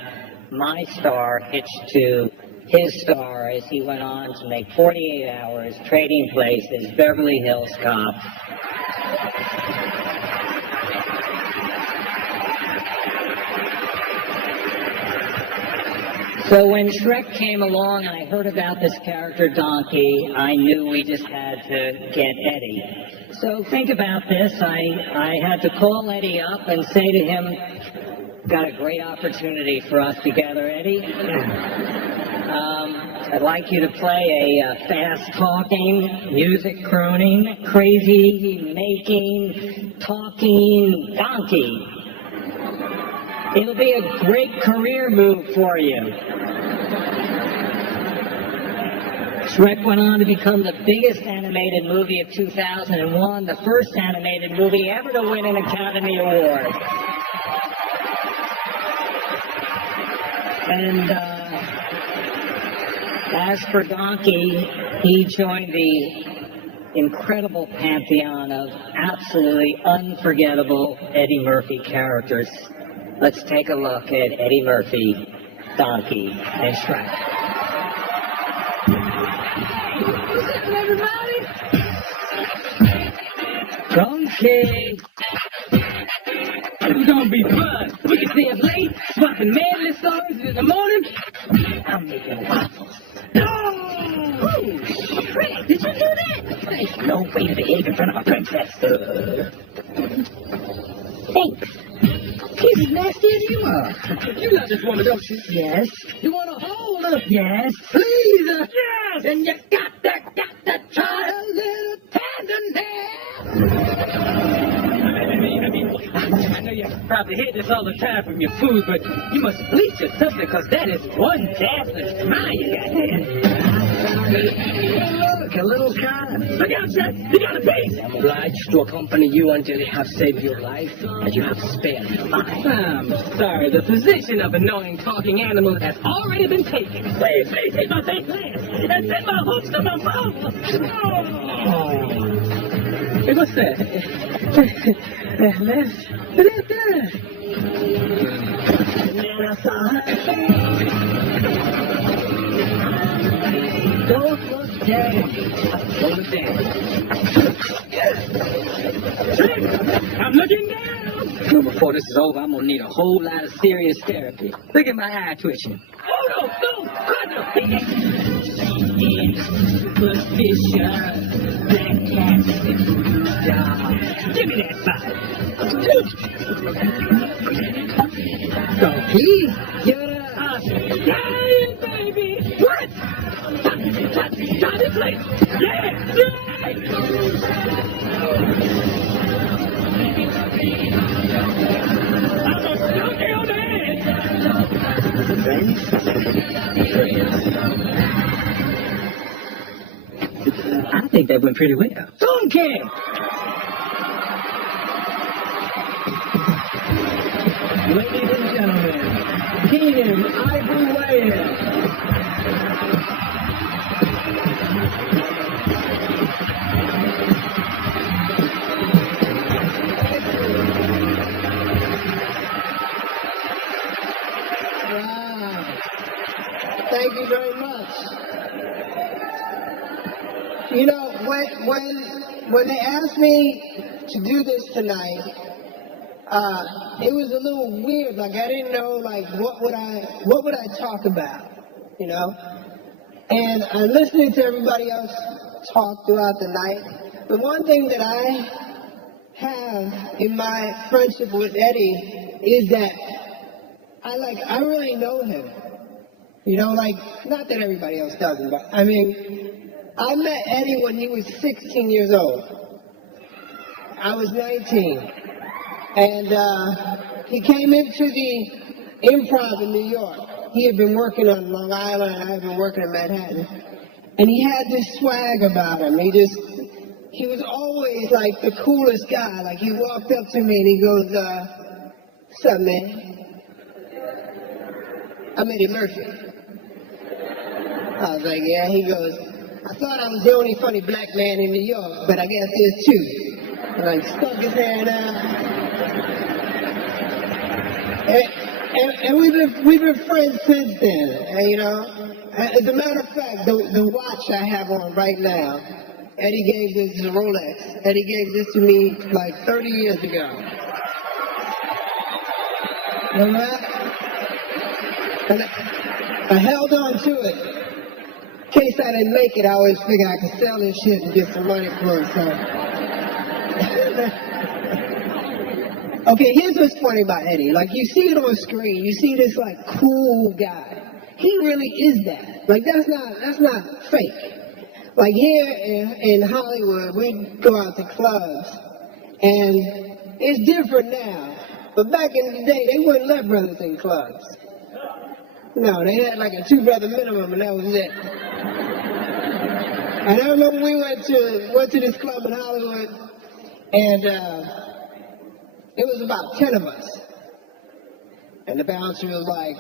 my star hitched to his star as he went on to make 48 Hours, Trading Places, Beverly Hills Cop. So when Shrek came along and I heard about this character Donkey, I knew we just had to get Eddie. So think about this. I had to call Eddie up and say to him, got a great opportunity for us together, Eddie. I'd like you to play a fast-talking, music-crooning, crazy-making, talking donkey. It'll be a great career move for you. Shrek went on to become the biggest animated movie of 2001, the first animated movie ever to win an Academy Award. And as for Donkey, he joined the incredible pantheon of absolutely unforgettable Eddie Murphy characters. Let's take a look at Eddie Murphy, Donkey, and Shrek. What's up, everybody? Donkey! It's gonna be fun. We can stay up late, swapping manly stories in the morning. I'm making waffles. Oh, Shrek, did you do that? There's no way to behave in front of a princess. Thanks. He's as nasty as you are. You love this woman, don't you? Yes. You want to hold her? Yes. Please. Yes. And you got to that try a little tenderness. I know you probably hear this all the time from your food, but you must bleach your something, because that is one dazzling smile you got there. Look, a little kind. Look out, Chef. You got a piece. I'm obliged to accompany you until you have saved your life, and you have spared mine. I'm sorry, the position of annoying talking animal has already been taken. Please take my fake lance and send my hooks to my mouth. Oh. Hey, what's that? That's that. Don't look down. Don't look down. I'm looking down. Well, before this is over, I'm gonna need a whole lot of serious therapy. Look at my eye twitching. Oh, no, suspicious, black cat, give me that side. So you're Dying, baby. What? Shot this place. Yeah. I'm a skunky on the I think that went pretty well. Donkey! Ladies and gentlemen, Keenan Ivory Wayans. Wow. Thank you very much. You know, when they asked me to do this tonight, it was a little weird. Like, I didn't know, like, what would I talk about, you know? And I'm listening to everybody else talk throughout the night. The one thing that I have in my friendship with Eddie is that I really know him. You know, like, not that everybody else doesn't, but I mean, I met Eddie when he was 16 years old. I was 19. And he came into the Improv in New York. He had been working on Long Island, and I had been working in Manhattan. And he had this swag about him. He was always like the coolest guy. Like, he walked up to me and he goes, "What's up, man?" I'm Eddie Murphy. I was like, "Yeah." He goes, "I thought I was the only funny black man in New York, but I guess there's two." And like, stuck his hand out. And we've been friends since then. And, you know, as a matter of fact, the watch I have on right now, Eddie gave this to Rolex. Eddie gave this to me like 30 years ago. Remember that? And I held on to it. In case I didn't make it, I always figured I could sell this shit and get some money for it. So. Okay, here's what's funny about Eddie. Like, you see it on screen, you see this like cool guy. He really is that. Like, that's not fake. Like, here in Hollywood, we go out to clubs, and it's different now. But back in the day, they wouldn't let brothers in clubs. No, they had like a 2-brother minimum, and that was it. And I remember we went to this club in Hollywood, and it was about 10 of us. And the bouncer was like,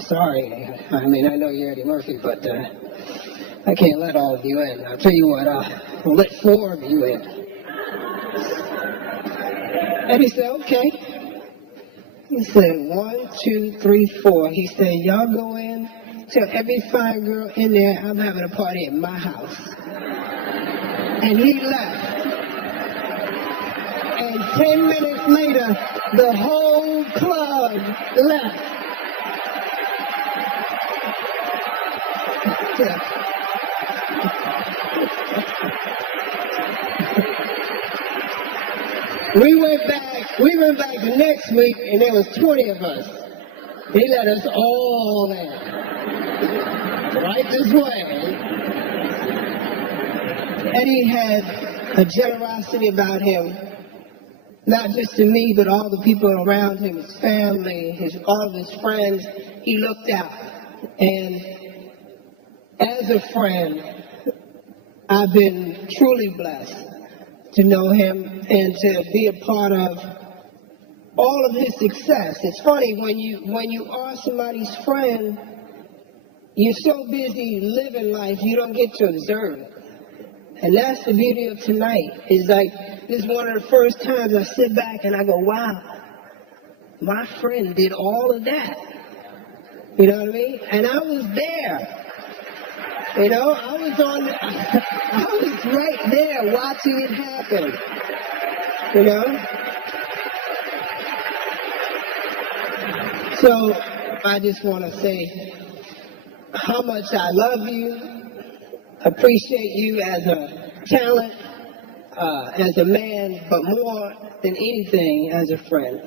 "Sorry, I mean, I know you're Eddie Murphy, but I can't let all of you in. I'll tell you what, I'll let 4 of you in." Eddie said, "Okay." He said, 1, 2, 3, 4. He said, "Y'all go in, tell every fine girl in there I'm having a party at my house." And he left. And 10 minutes later, the whole club left. We went back the next week, and there was 20 of us. He let us all in. Right this way. Eddie had a generosity about him, not just to me, but all the people around him, his family, all of his friends. He looked out. And as a friend, I've been truly blessed to know him and to be a part of all of his success. It's funny, when you are somebody's friend, you're so busy living life, you don't get to observe it. And that's the beauty of tonight. It's like, this is one of the first times I sit back and I go, wow, my friend did all of that. You know what I mean? And I was there. You know, I was right there watching it happen. You know? So I just want to say how much I love you, appreciate you as a talent, as a man, but more than anything, as a friend.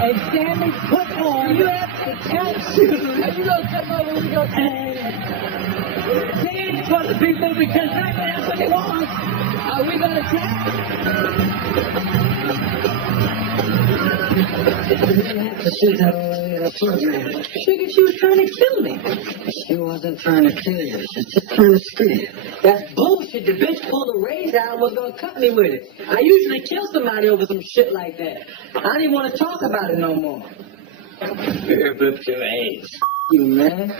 And Sammy, put on, you have to tap shoes. Are you going to come over and go dance for the people because that's what they want. Are we going to tap? Figured she was trying to kill me. She wasn't trying to kill you. She was just trying to screw you. That's bullshit. The bitch pulled a razor out and was going to cut me with it. I usually kill somebody over some shit like that. I didn't want to talk about it no more. Flip your ass. You man.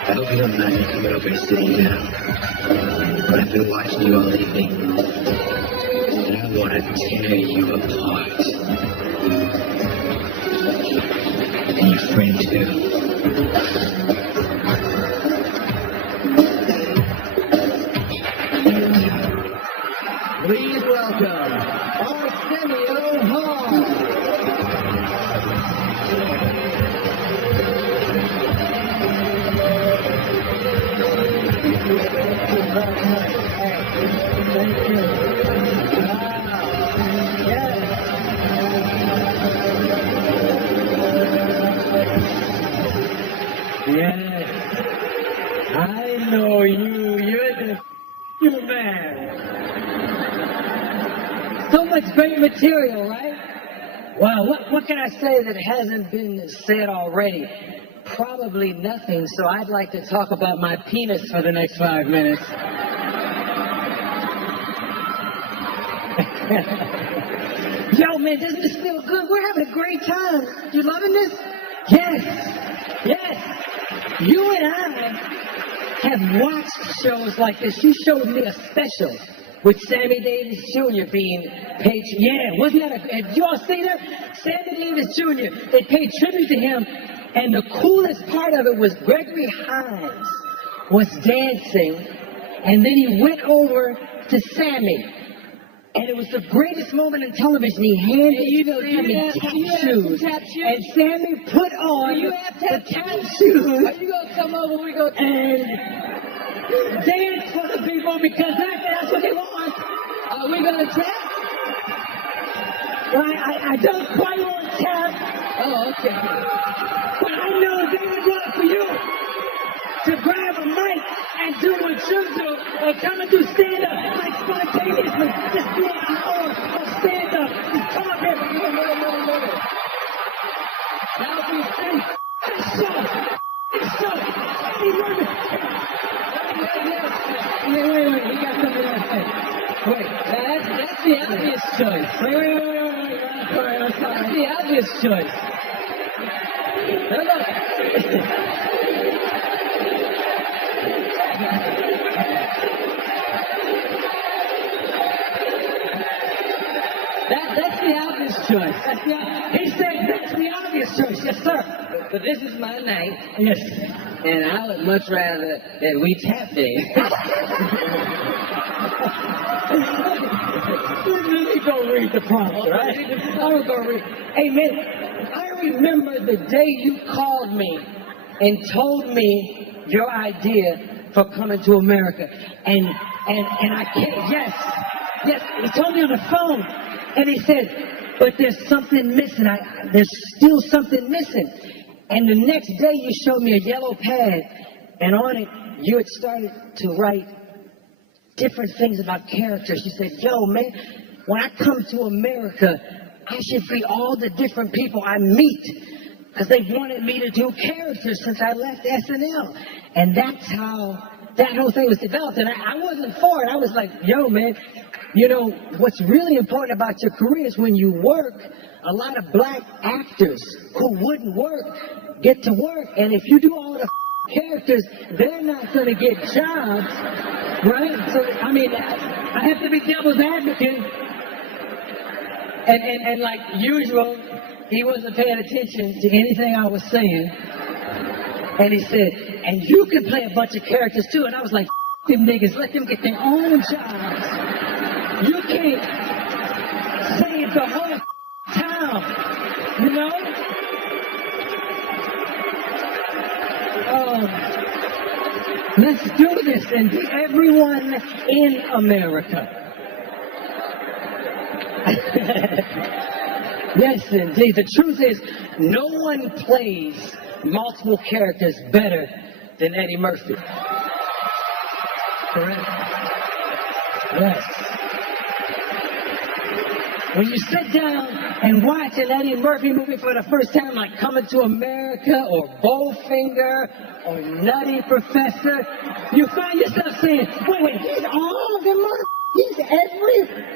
I hope you don't mind me coming over and sitting down. But I've been watching you all evening. And I want to tear you apart. And your friend too. Please welcome Arsenio Hall. Thank you. Yes. I know you. You're the man. So much great material, right? Well, what can I say that hasn't been said already? Probably nothing, so I'd like to talk about my penis for the next 5 minutes. Yo, man, doesn't this feel good? We're having a great time. You loving this? Yes. Yes. You and I have watched shows like this. You showed me a special with Sammy Davis Jr. being paid. Yeah, wasn't that did you all see that? Sammy Davis Jr. They paid tribute to him, and the coolest part of it was Gregory Hines was dancing, and then he went over to Sammy. And it was the greatest moment in television. He handed Sammy tap shoes. And Sammy put on the tap shoes. Are you going to come over? We're going to dance for the people because that's what they want. Are we going to tap? Well, I don't quite want to tap. Oh, okay. But I know they would love for you to grab a mic and do what you do, or come and do stand-up, like spontaneously, just do an hour of stand-up, just talk everything, That would be safe. It's so, Wait, he got something else to say. Wait, that's the obvious choice. Wait, I'm sorry. That's the obvious choice. Now look. That's the obvious choice. He said that's the obvious choice. Yes, sir. But this is my night. Yes. And I would much rather that we tap dance. Let me go read the prompt, right? I will go read. Hey, man, I remember the day you called me and told me your idea for coming to America. And I can't, yes, he told me on the phone, and he said, but there's something missing, there's still something missing. And the next day you showed me a yellow pad, and on it, you had started to write different things about characters. You said, yo, man, when I come to America, I should be all the different people I meet. Because they wanted me to do characters since I left SNL. And that's how that whole thing was developed. And I wasn't for it. I was like, yo, man, you know, what's really important about your career is when you work, a lot of black actors who wouldn't work get to work. And if you do all the characters, they're not going to get jobs, right? So, I mean, I have to be devil's advocate. And like usual, he wasn't paying attention to anything I was saying. And he said, and you can play a bunch of characters too. And I was like, them niggas, let them get their own jobs. You can't save the whole town, you know? Let's do this and be everyone in America. Yes, indeed. The truth is, no one plays multiple characters better than Eddie Murphy. Correct? Yes. When you sit down and watch an Eddie Murphy movie for the first time, like Coming to America or Bowfinger or Nutty Professor, you find yourself saying, wait, he's all of them,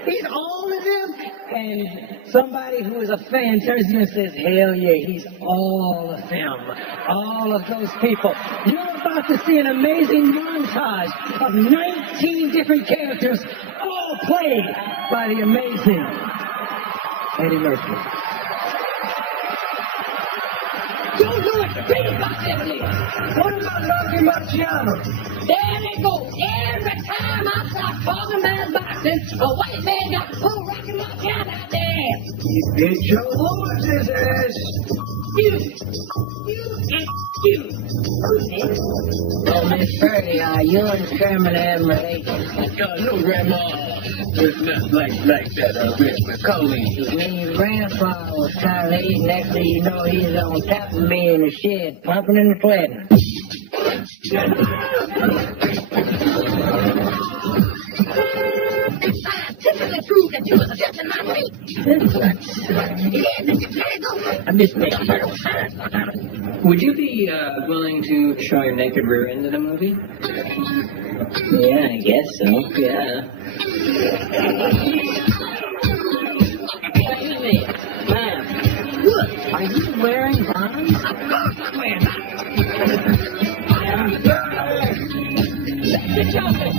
he's all of them? And somebody who is a fan turns to you and says, hell yeah, he's all of them, all of those people. You're about to see an amazing montage of 19 different characters, all played by the amazing Eddie Murphy. Don't do it! Think about that here. What about Rocky Marciano? There they go. Every time I start talking about boxing, a white man got to pull Rocky Marciano out there. You did your horse's ass. You and you. Who's this? Oh, Miss Birdie, you and Sherman have relations. No, Grandma. It's not like that, Rich McCauley. Me and Grandpa was kind of late. Next thing you know, he's on top of me in the shed, pumping and sweating. Scientifically proved that you was a just in my feet. Yeah, Mr. Jago. I'm just making sure. Would you be willing to show your naked rear end in a movie? Yeah, I guess so. Yeah. Excuse me, ma'am. What? Are you wearing bonds? Of course I'm wearing Mr. Joker.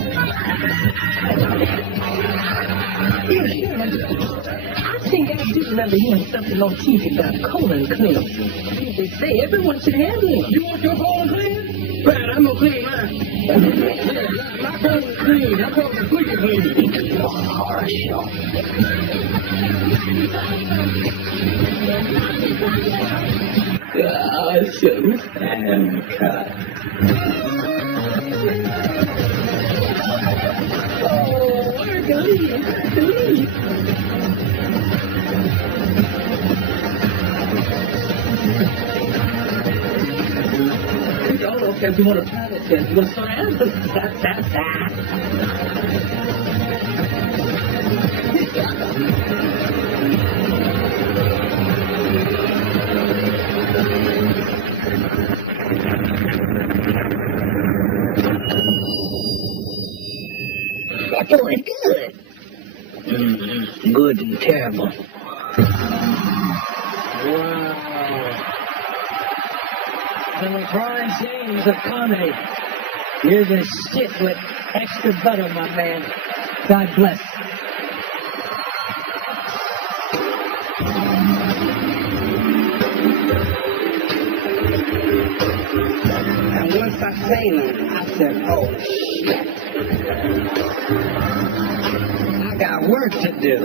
I think I do remember hearing something on TV about colon cleanse. They say everyone should have one. You want your colon clean? Right, I'm gonna clean mine. My colon's clean. I'm going to squeaky clean. Awesome. And cut. Okay, if you want to try this, then you want to start out. That's doing good. Good and terrible. Wow. The LeBron James of comedy. You're the shit with extra butter, my man. God bless. And once I seen him, I said, oh, shit. I got work to do.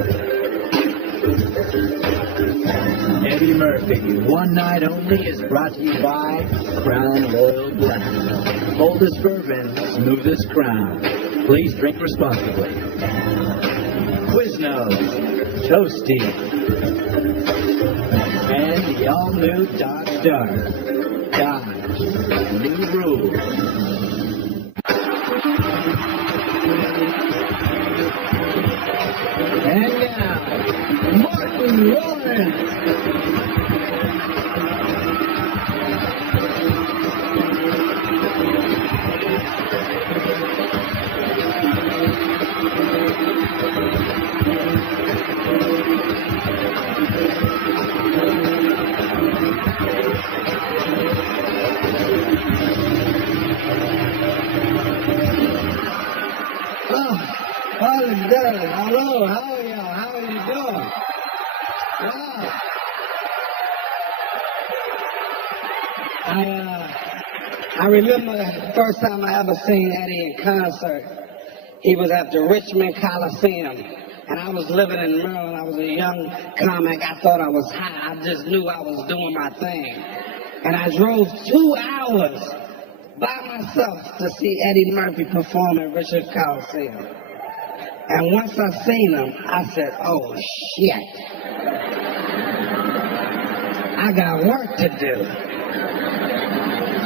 Eddie Murphy, One Night Only is brought to you by Crown Royal Glass. Boldest bourbon, smoothest crown. Please drink responsibly. Quiznos, Toasty, and the all-new Dodge Dart. Dodge, new rules. And now, Martin Lawrence. Hello, how are y'all? How are you doing? Wow. I remember the first time I ever seen Eddie in concert. He was at the Richmond Coliseum, and I was living in Maryland. I was a young comic. I thought I was high. I just knew I was doing my thing. And I drove 2 hours by myself to see Eddie Murphy perform at Richmond Coliseum. And once I seen him, I said, oh shit. I got work to do.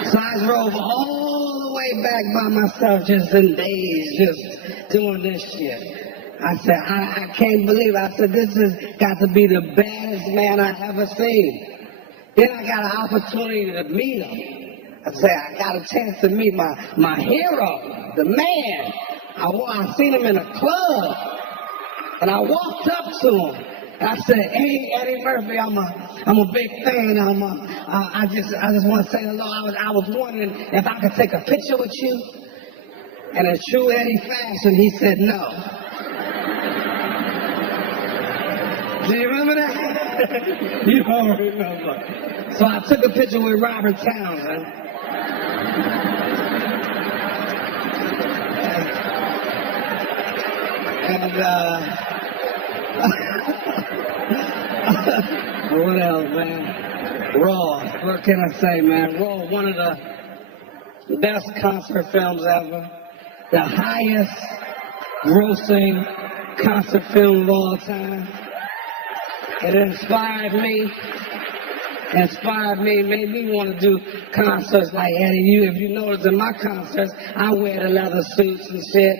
So I drove all the way back by myself, just in days, just doing this shit. I said, I can't believe it. I said, this has got to be the baddest man I ever seen. Then I got an opportunity to meet him. I said, I got a chance to meet my hero, the man. I seen him in a club, and I walked up to him, and I said, hey, Eddie Murphy, I'm a big fan. I just want to say hello. I was wondering if I could take a picture with you. And in true Eddie fashion, he said no. Do you remember that? You don't remember. So I took a picture with Robert Townsend. And, what else, man? Raw. What can I say, man? Raw, one of the best concert films ever. The highest grossing concert film of all time. It inspired me, made me want to do concerts like Eddie. If you notice in my concerts, I wear the leather suits and shit.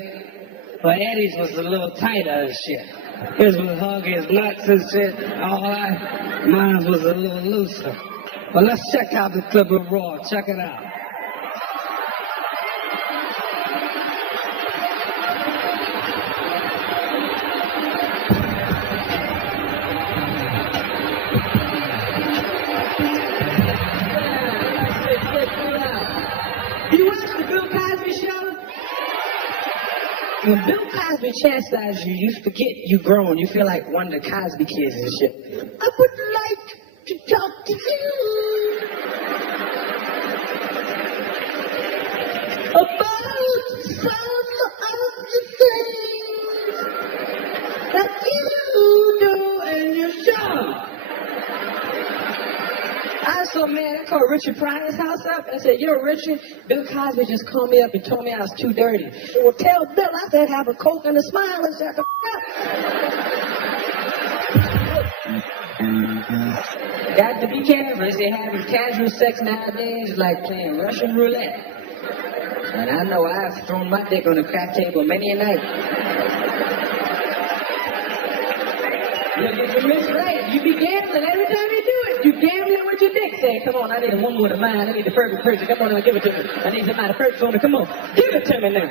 But Eddie's was a little tighter and shit. His was hug his nuts and shit. All that. Mine was a little looser. But let's check out the clip of Raw. Check it out. You watch the Bill Cosby show? When Bill Cosby chastises you, you forget you grown. You feel like one of the Cosby kids and shit. I would like to talk to you about some of the things that you do in your show. I was so mad, I called Richard Pryor's house up. I said, yo, Richard, Bill Cosby just called me up and told me I was too dirty. Well, tell Bill I said have a Coke and a smile and shut the up. Got to be careful. They say having casual sex nowadays is like playing Russian roulette. And I know I've thrown my dick on the crack table many a night. You miss right. You be gambling every time you do it. You gambling with your dick. Say, come on, I need one more to mine. I need the perfect person. Come on, give it to me. I need somebody perfect on me. Come on, give it to me now.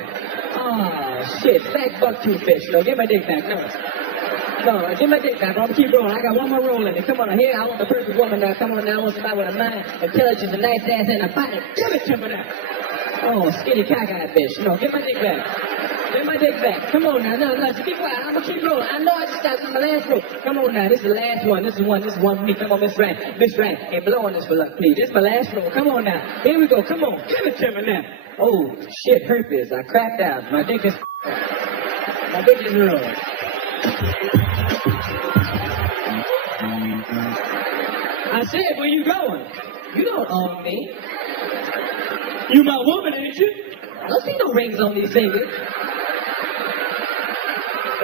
Oh, shit. Fat buck toothfish. No, give my dick back. No, give my dick back. I'm gonna keep rolling. I got one more roll in it. Come on, here. I want the perfect woman now. Come on now. I want somebody with a mind, intelligence, a nice ass, and a body. Give it to me now. Oh, skinny cockeyed bitch. No, give my dick back. Give my dick back. Come on now. No, so be quiet. I'm gonna keep rolling. I know I just got my last roll. Come on now. This is the last one. This is one for me. Come on, Miss Rank. Miss Rank. Hey, blow on this for luck, please. This is my last roll. Come on now. Here we go. Come on. Give it to me now. Oh, shit. Herpes. I cracked out. My dick is ruined. I said, where you going? You don't own me. You my woman, ain't you? I don't see no rings on these fingers.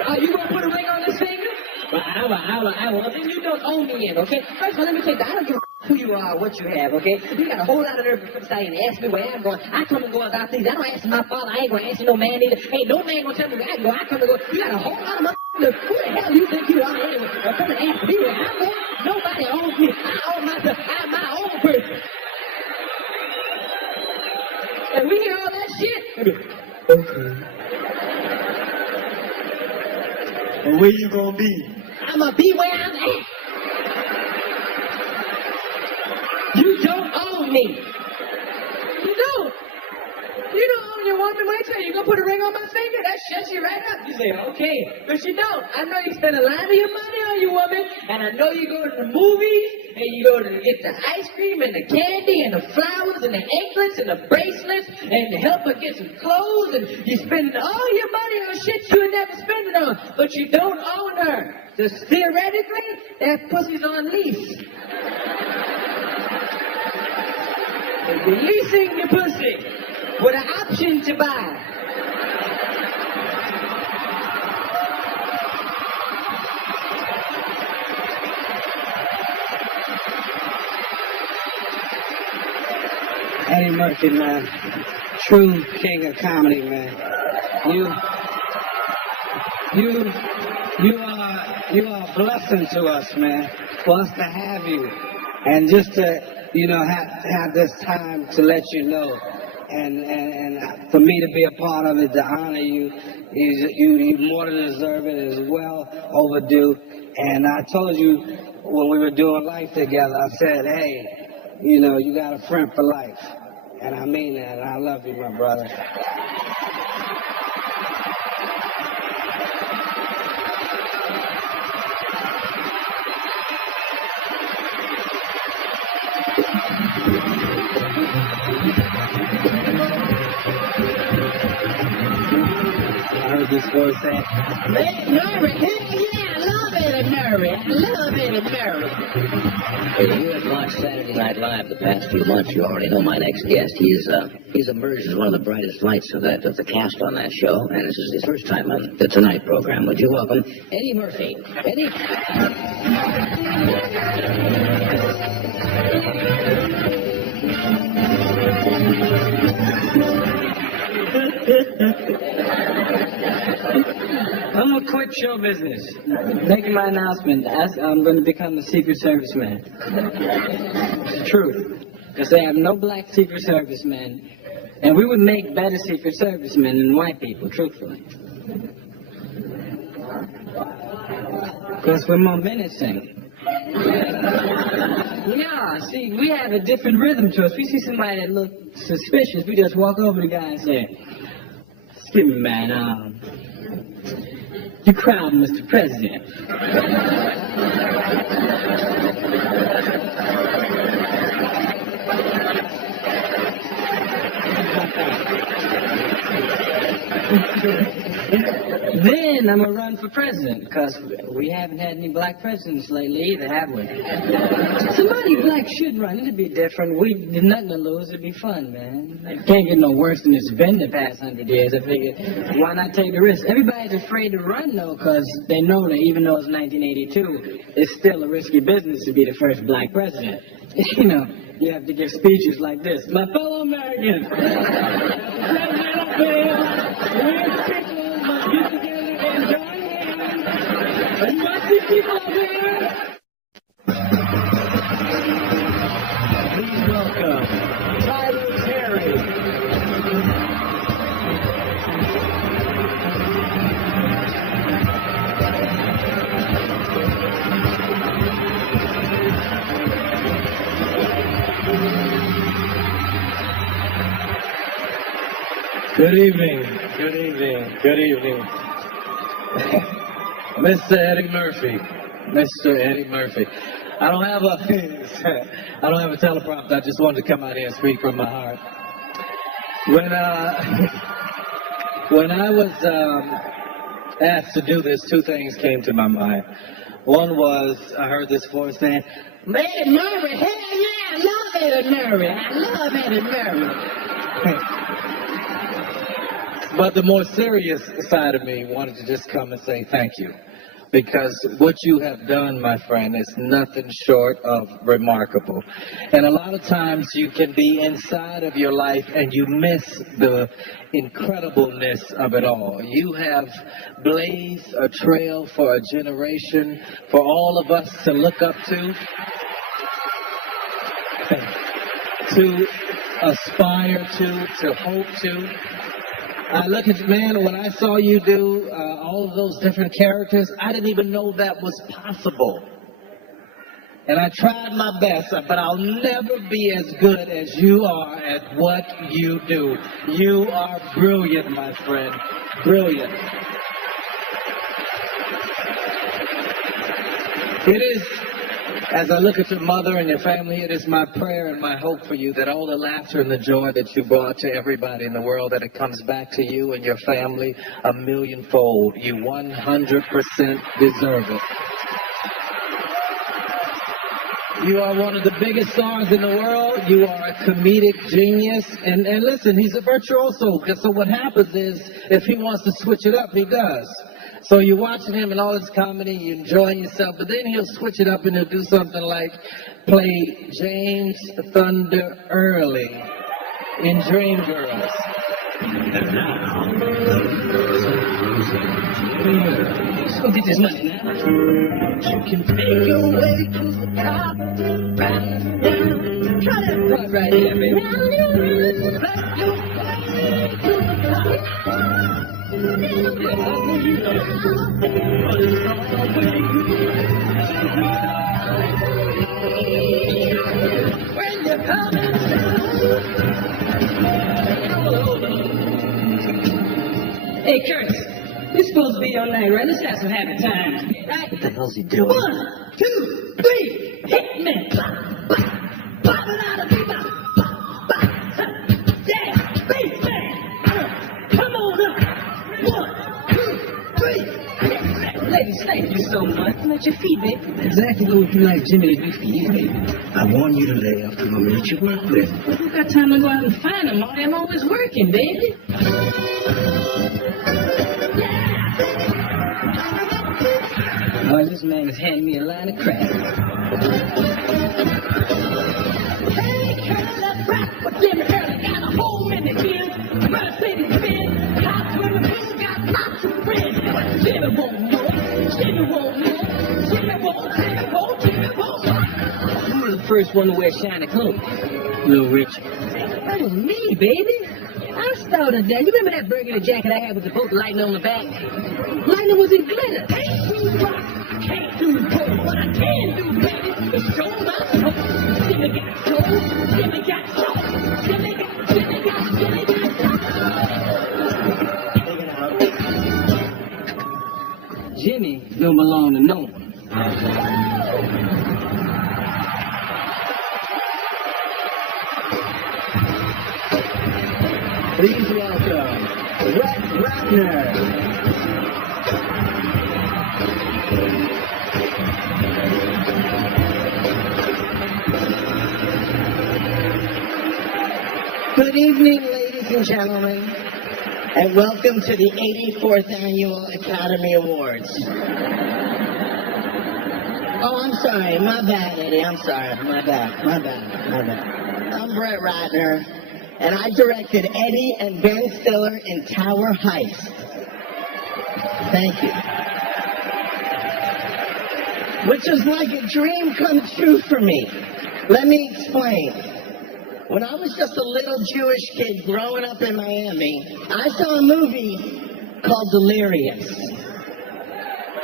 Are you gonna put a ring on this finger? Well, well, then you don't own me in, okay? First of all, let me tell you, I don't give a who you are, what you have, okay? You got a whole lot of nerve to start and ask me where I'm going. I come and go about things. I don't ask my father. I ain't gonna ask no man either. Hey, no man gonna tell me where I go. I come and go. You got a whole lot of motherfuckers. Who the hell do you think you are anyway? Come and ask me where I'm going. Nobody owns me. I own myself. I'm my own person. And we hear all that shit. Okay. Well, where you gonna be? I'ma be where I'm at. You don't own me. You don't. You don't own your woman. Wait till you gonna put a ring on my finger. That shuts you right up. You say, okay, but you don't. I know you spend a lot of your money on your woman, and I know you go to the movies, and you go to get the ice cream and the candy and the flowers and the anklets and the bracelets and to help her get some clothes, and you spend all your money on shit you would never spend it on, but you don't own her. Just theoretically, that pussy's on lease. And you're leasing the pussy with an option to buy. Eddie Murphy, man. True king of comedy, man. You are a blessing to us, man. For us to have you. And just to, have this time to let you know. And for me to be a part of it, to honor you, you more than deserve it. It's well overdue. And I told you when we were doing life together, I said, hey, you got a friend for life. And I mean that, and I love you, my brother. I heard this voice say, Murray, yeah, I love Eddie Murray. I love Eddie Murray. If you have watched Saturday Night Live the past few months, you already know my next guest. He's emerged as one of the brightest lights of the cast on that show, and this is his first time on the Tonight program. Would you welcome Eddie Murphy? Eddie. I'm gonna quit show business. Making my announcement. I'm going to become a Secret Service man. It's the truth. Because they have no black Secret Service men. And we would make better Secret Service men than white people, truthfully. Because we're more menacing. Yeah, see, we have a different rhythm to us. We see somebody that looks suspicious, we just walk over to the guy and say, excuse me, man, you crowd, Mr. President. Then I'm going to run for president, because we haven't had any black presidents lately either, have we? Somebody black should run. It'd be different. There's nothing to lose. It'd be fun, man. It can't get no worse than it's been the past 100 years. I figure, why not take the risk? Everybody's afraid to run, though, because they know that even though it's 1982, it's still a risky business to be the first black president. You have to give speeches like this. My fellow Americans, get together and join hands and watch these people over here. Please welcome Tyler Terry. Good evening. Good evening. Good evening. Mr. Eddie Murphy. Mr. Eddie Murphy. I don't have a teleprompter. I just wanted to come out here and speak from my heart. When I was asked to do this, two things came to my mind. One was I heard this voice saying, Eddie Murphy, hell yeah, I love Eddie Murphy. I love Eddie Murphy. But the more serious side of me wanted to just come and say thank you. Because what you have done, my friend, is nothing short of remarkable. And a lot of times you can be inside of your life and you miss the incredibleness of it all. You have blazed a trail for a generation, for all of us to look up to aspire to hope to. I look at you, man, when I saw you do all of those different characters, I didn't even know that was possible. And I tried my best, but I'll never be as good as you are at what you do. You are brilliant, my friend. Brilliant. It is, as I look at your mother and your family, it is my prayer and my hope for you that all the laughter and the joy that you brought to everybody in the world, that it comes back to you and your family a millionfold. You 100% deserve it. You are one of the biggest stars in the world. You are a comedic genius. And listen, he's a virtuoso. So what happens is, if he wants to switch it up, he does. So you're watching him and all his comedy, you're enjoying yourself, but then he'll switch it up and he'll do something like play James Thunder Early in Dreamgirls. And now, Let's go get this money now. You can make your way to the top, right down. Try that part right here, baby. Make your way to the top. When you're coming down. Hey, Curtis, this is supposed to be your night, right? Let's have some happy times, right? what the hell's he doing? 1, 2, 3, hit me. Pop it out of me. Yeah, bass man. Come on up. 1, 2, 3. Ladies, thank you so much. Come at your feet, baby. Exactly what would you like Jimmy to do for you, baby? I want you to lay off the woman that you work with. You got time to go out and find them. I'm always working, baby. Boy, this man is handing me a line of crap. Hey, Curly, rap for Jimmy Curly. Got a hole in the kid. Brother City spin. House with the blue. Got lots of friends. Jimmy won't know. Jimmy won't know. Jimmy won't. Jimmy won't. Jimmy won't. Who was the first one to wear shiny clothes? Little Richard. That was me, baby. I started that. You remember that burgundy jacket I had with the boat lightning on the back? Lightning was in glitter. Can't do cold. What I can do, baby, is show my soul. Jimmy got soul. Jimmy got soul. Jimmy got soul. Jimmy don't belong to no one. Please welcome Brett Ratner. Good evening, ladies and gentlemen, and welcome to the 84th Annual Academy Awards. Oh, I'm sorry. My bad, Eddie. I'm sorry. My bad. I'm Brett Ratner, and I directed Eddie and Ben Stiller in Tower Heist. Thank you. Which was like a dream come true for me. Let me explain. When I was just a little Jewish kid growing up in Miami, I saw a movie called Delirious.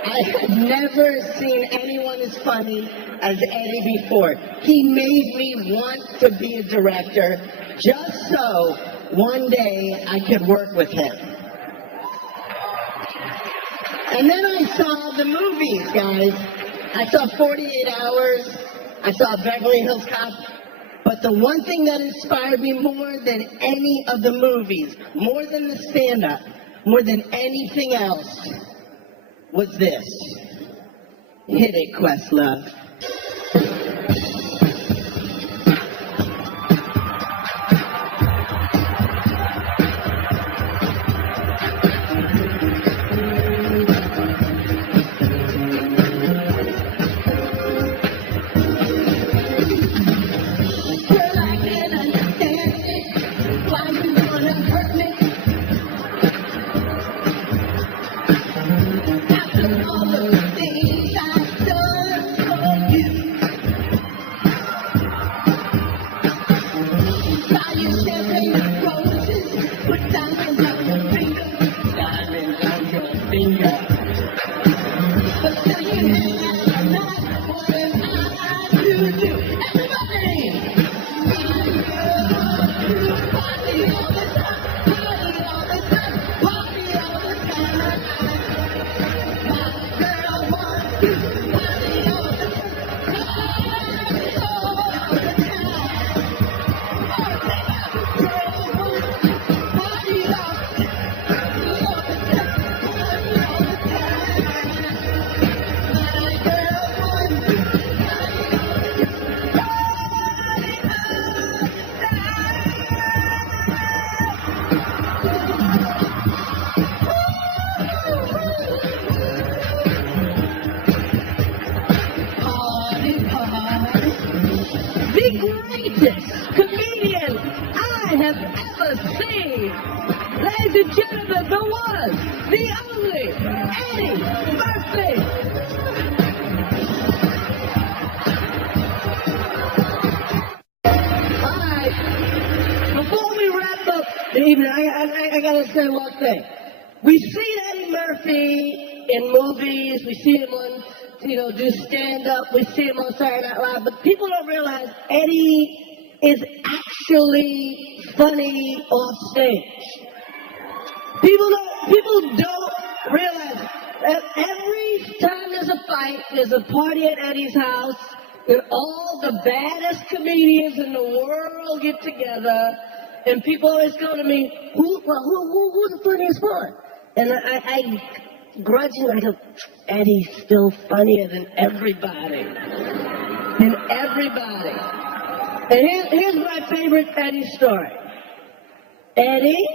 I had never seen anyone as funny as Eddie before. He made me want to be a director just so one day I could work with him. And then I saw the movies, guys. I saw 48 Hours. I saw Beverly Hills Cop. But the one thing that inspired me more than any of the movies, more than the stand-up, more than anything else, was this. Hit it, Questlove. have ever seen. Ladies and gentlemen, the one, the only, Eddie Murphy. All right. Before we wrap up the evening, I gotta say one thing. We see Eddie Murphy in movies. We see him on, do stand-up. We see him on Saturday Night Live. But people don't realize Eddie is actually funny off stage. People don't realize that every time there's a fight, there's a party at Eddie's house, and all the baddest comedians in the world get together, and people always go to me, who's the funniest one? And I grudgingly go, Eddie's still funnier than everybody. And here's my favorite Eddie story. Eddie,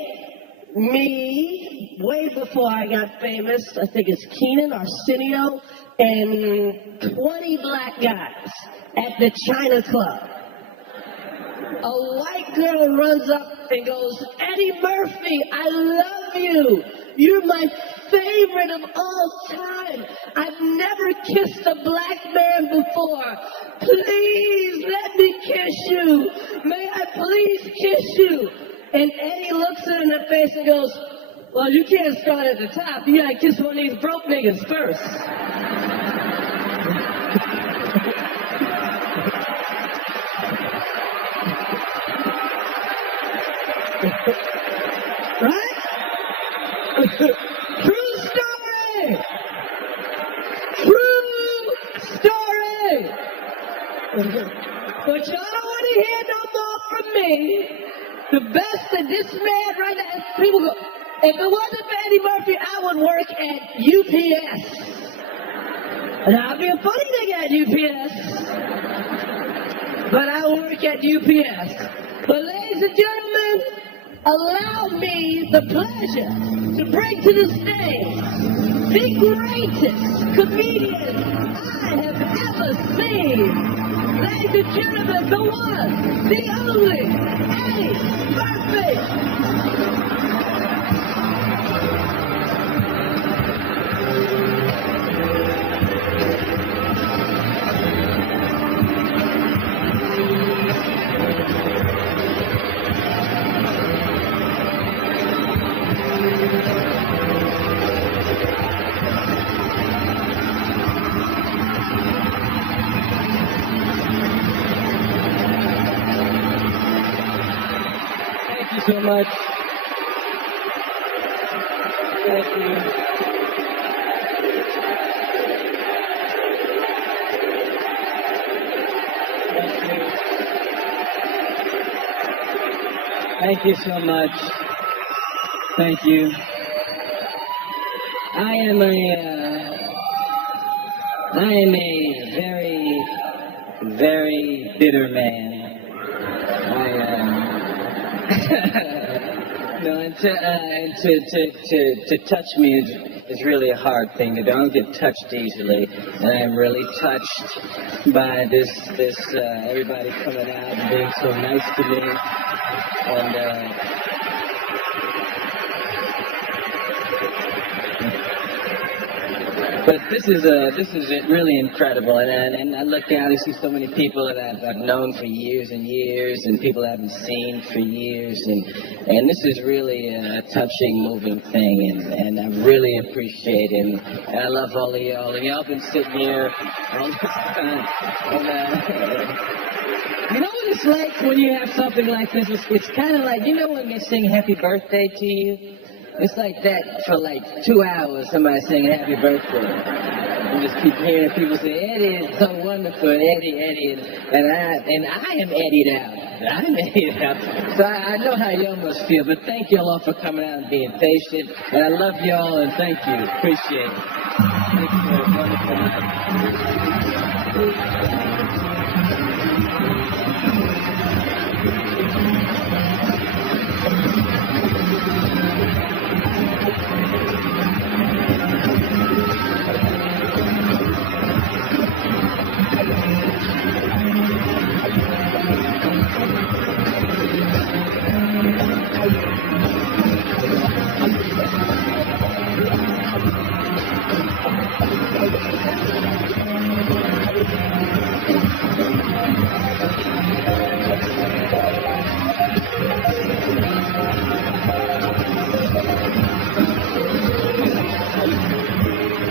me, way before I got famous, I think it's Keenan, Arsenio, and 20 black guys at the China Club. A white girl runs up and goes, Eddie Murphy, I love you. You're my favorite of all time. I've never kissed a black man before. Please let me kiss you. May I please kiss you? And Eddie looks her in the face and goes, well, you can't start at the top. You gotta kiss one of these broke niggas first. Right? True story! True story! But y'all don't want to hear no more from me. The best that this man right now, people go, if it wasn't for Eddie Murphy, I would work at UPS. And I'd be a funny nigga at UPS. But I work at UPS. But ladies and gentlemen, allow me the pleasure to bring to the stage the greatest comedian I have ever seen. Ladies and gentlemen, the one, the only, Eddie Murphy. Thank you so much. Thank you. Thank you so much. Thank you. I am a very, very bitter man. No, and to touch me is really a hard thing to do. I don't get touched easily, and I'm really touched by this everybody coming out and being so nice to me, and but this is really incredible, and I look out and see so many people that I've known for years and years, and people I haven't seen for years, and this is really a touching, moving thing, and I really appreciate it, and I love all of y'all, and y'all been sitting here all this time, and you know what it's like when you have something like this? It's kind of like, you know when they sing Happy Birthday to you? It's like that for like 2 hours, somebody singing Happy Birthday. You just keep hearing people say, Eddie, it's so wonderful, Eddie, and I am Eddied out. I'm Eddied out. So I know how y'all must feel, but thank y'all all for coming out and being patient, and I love y'all, and thank you. Appreciate it.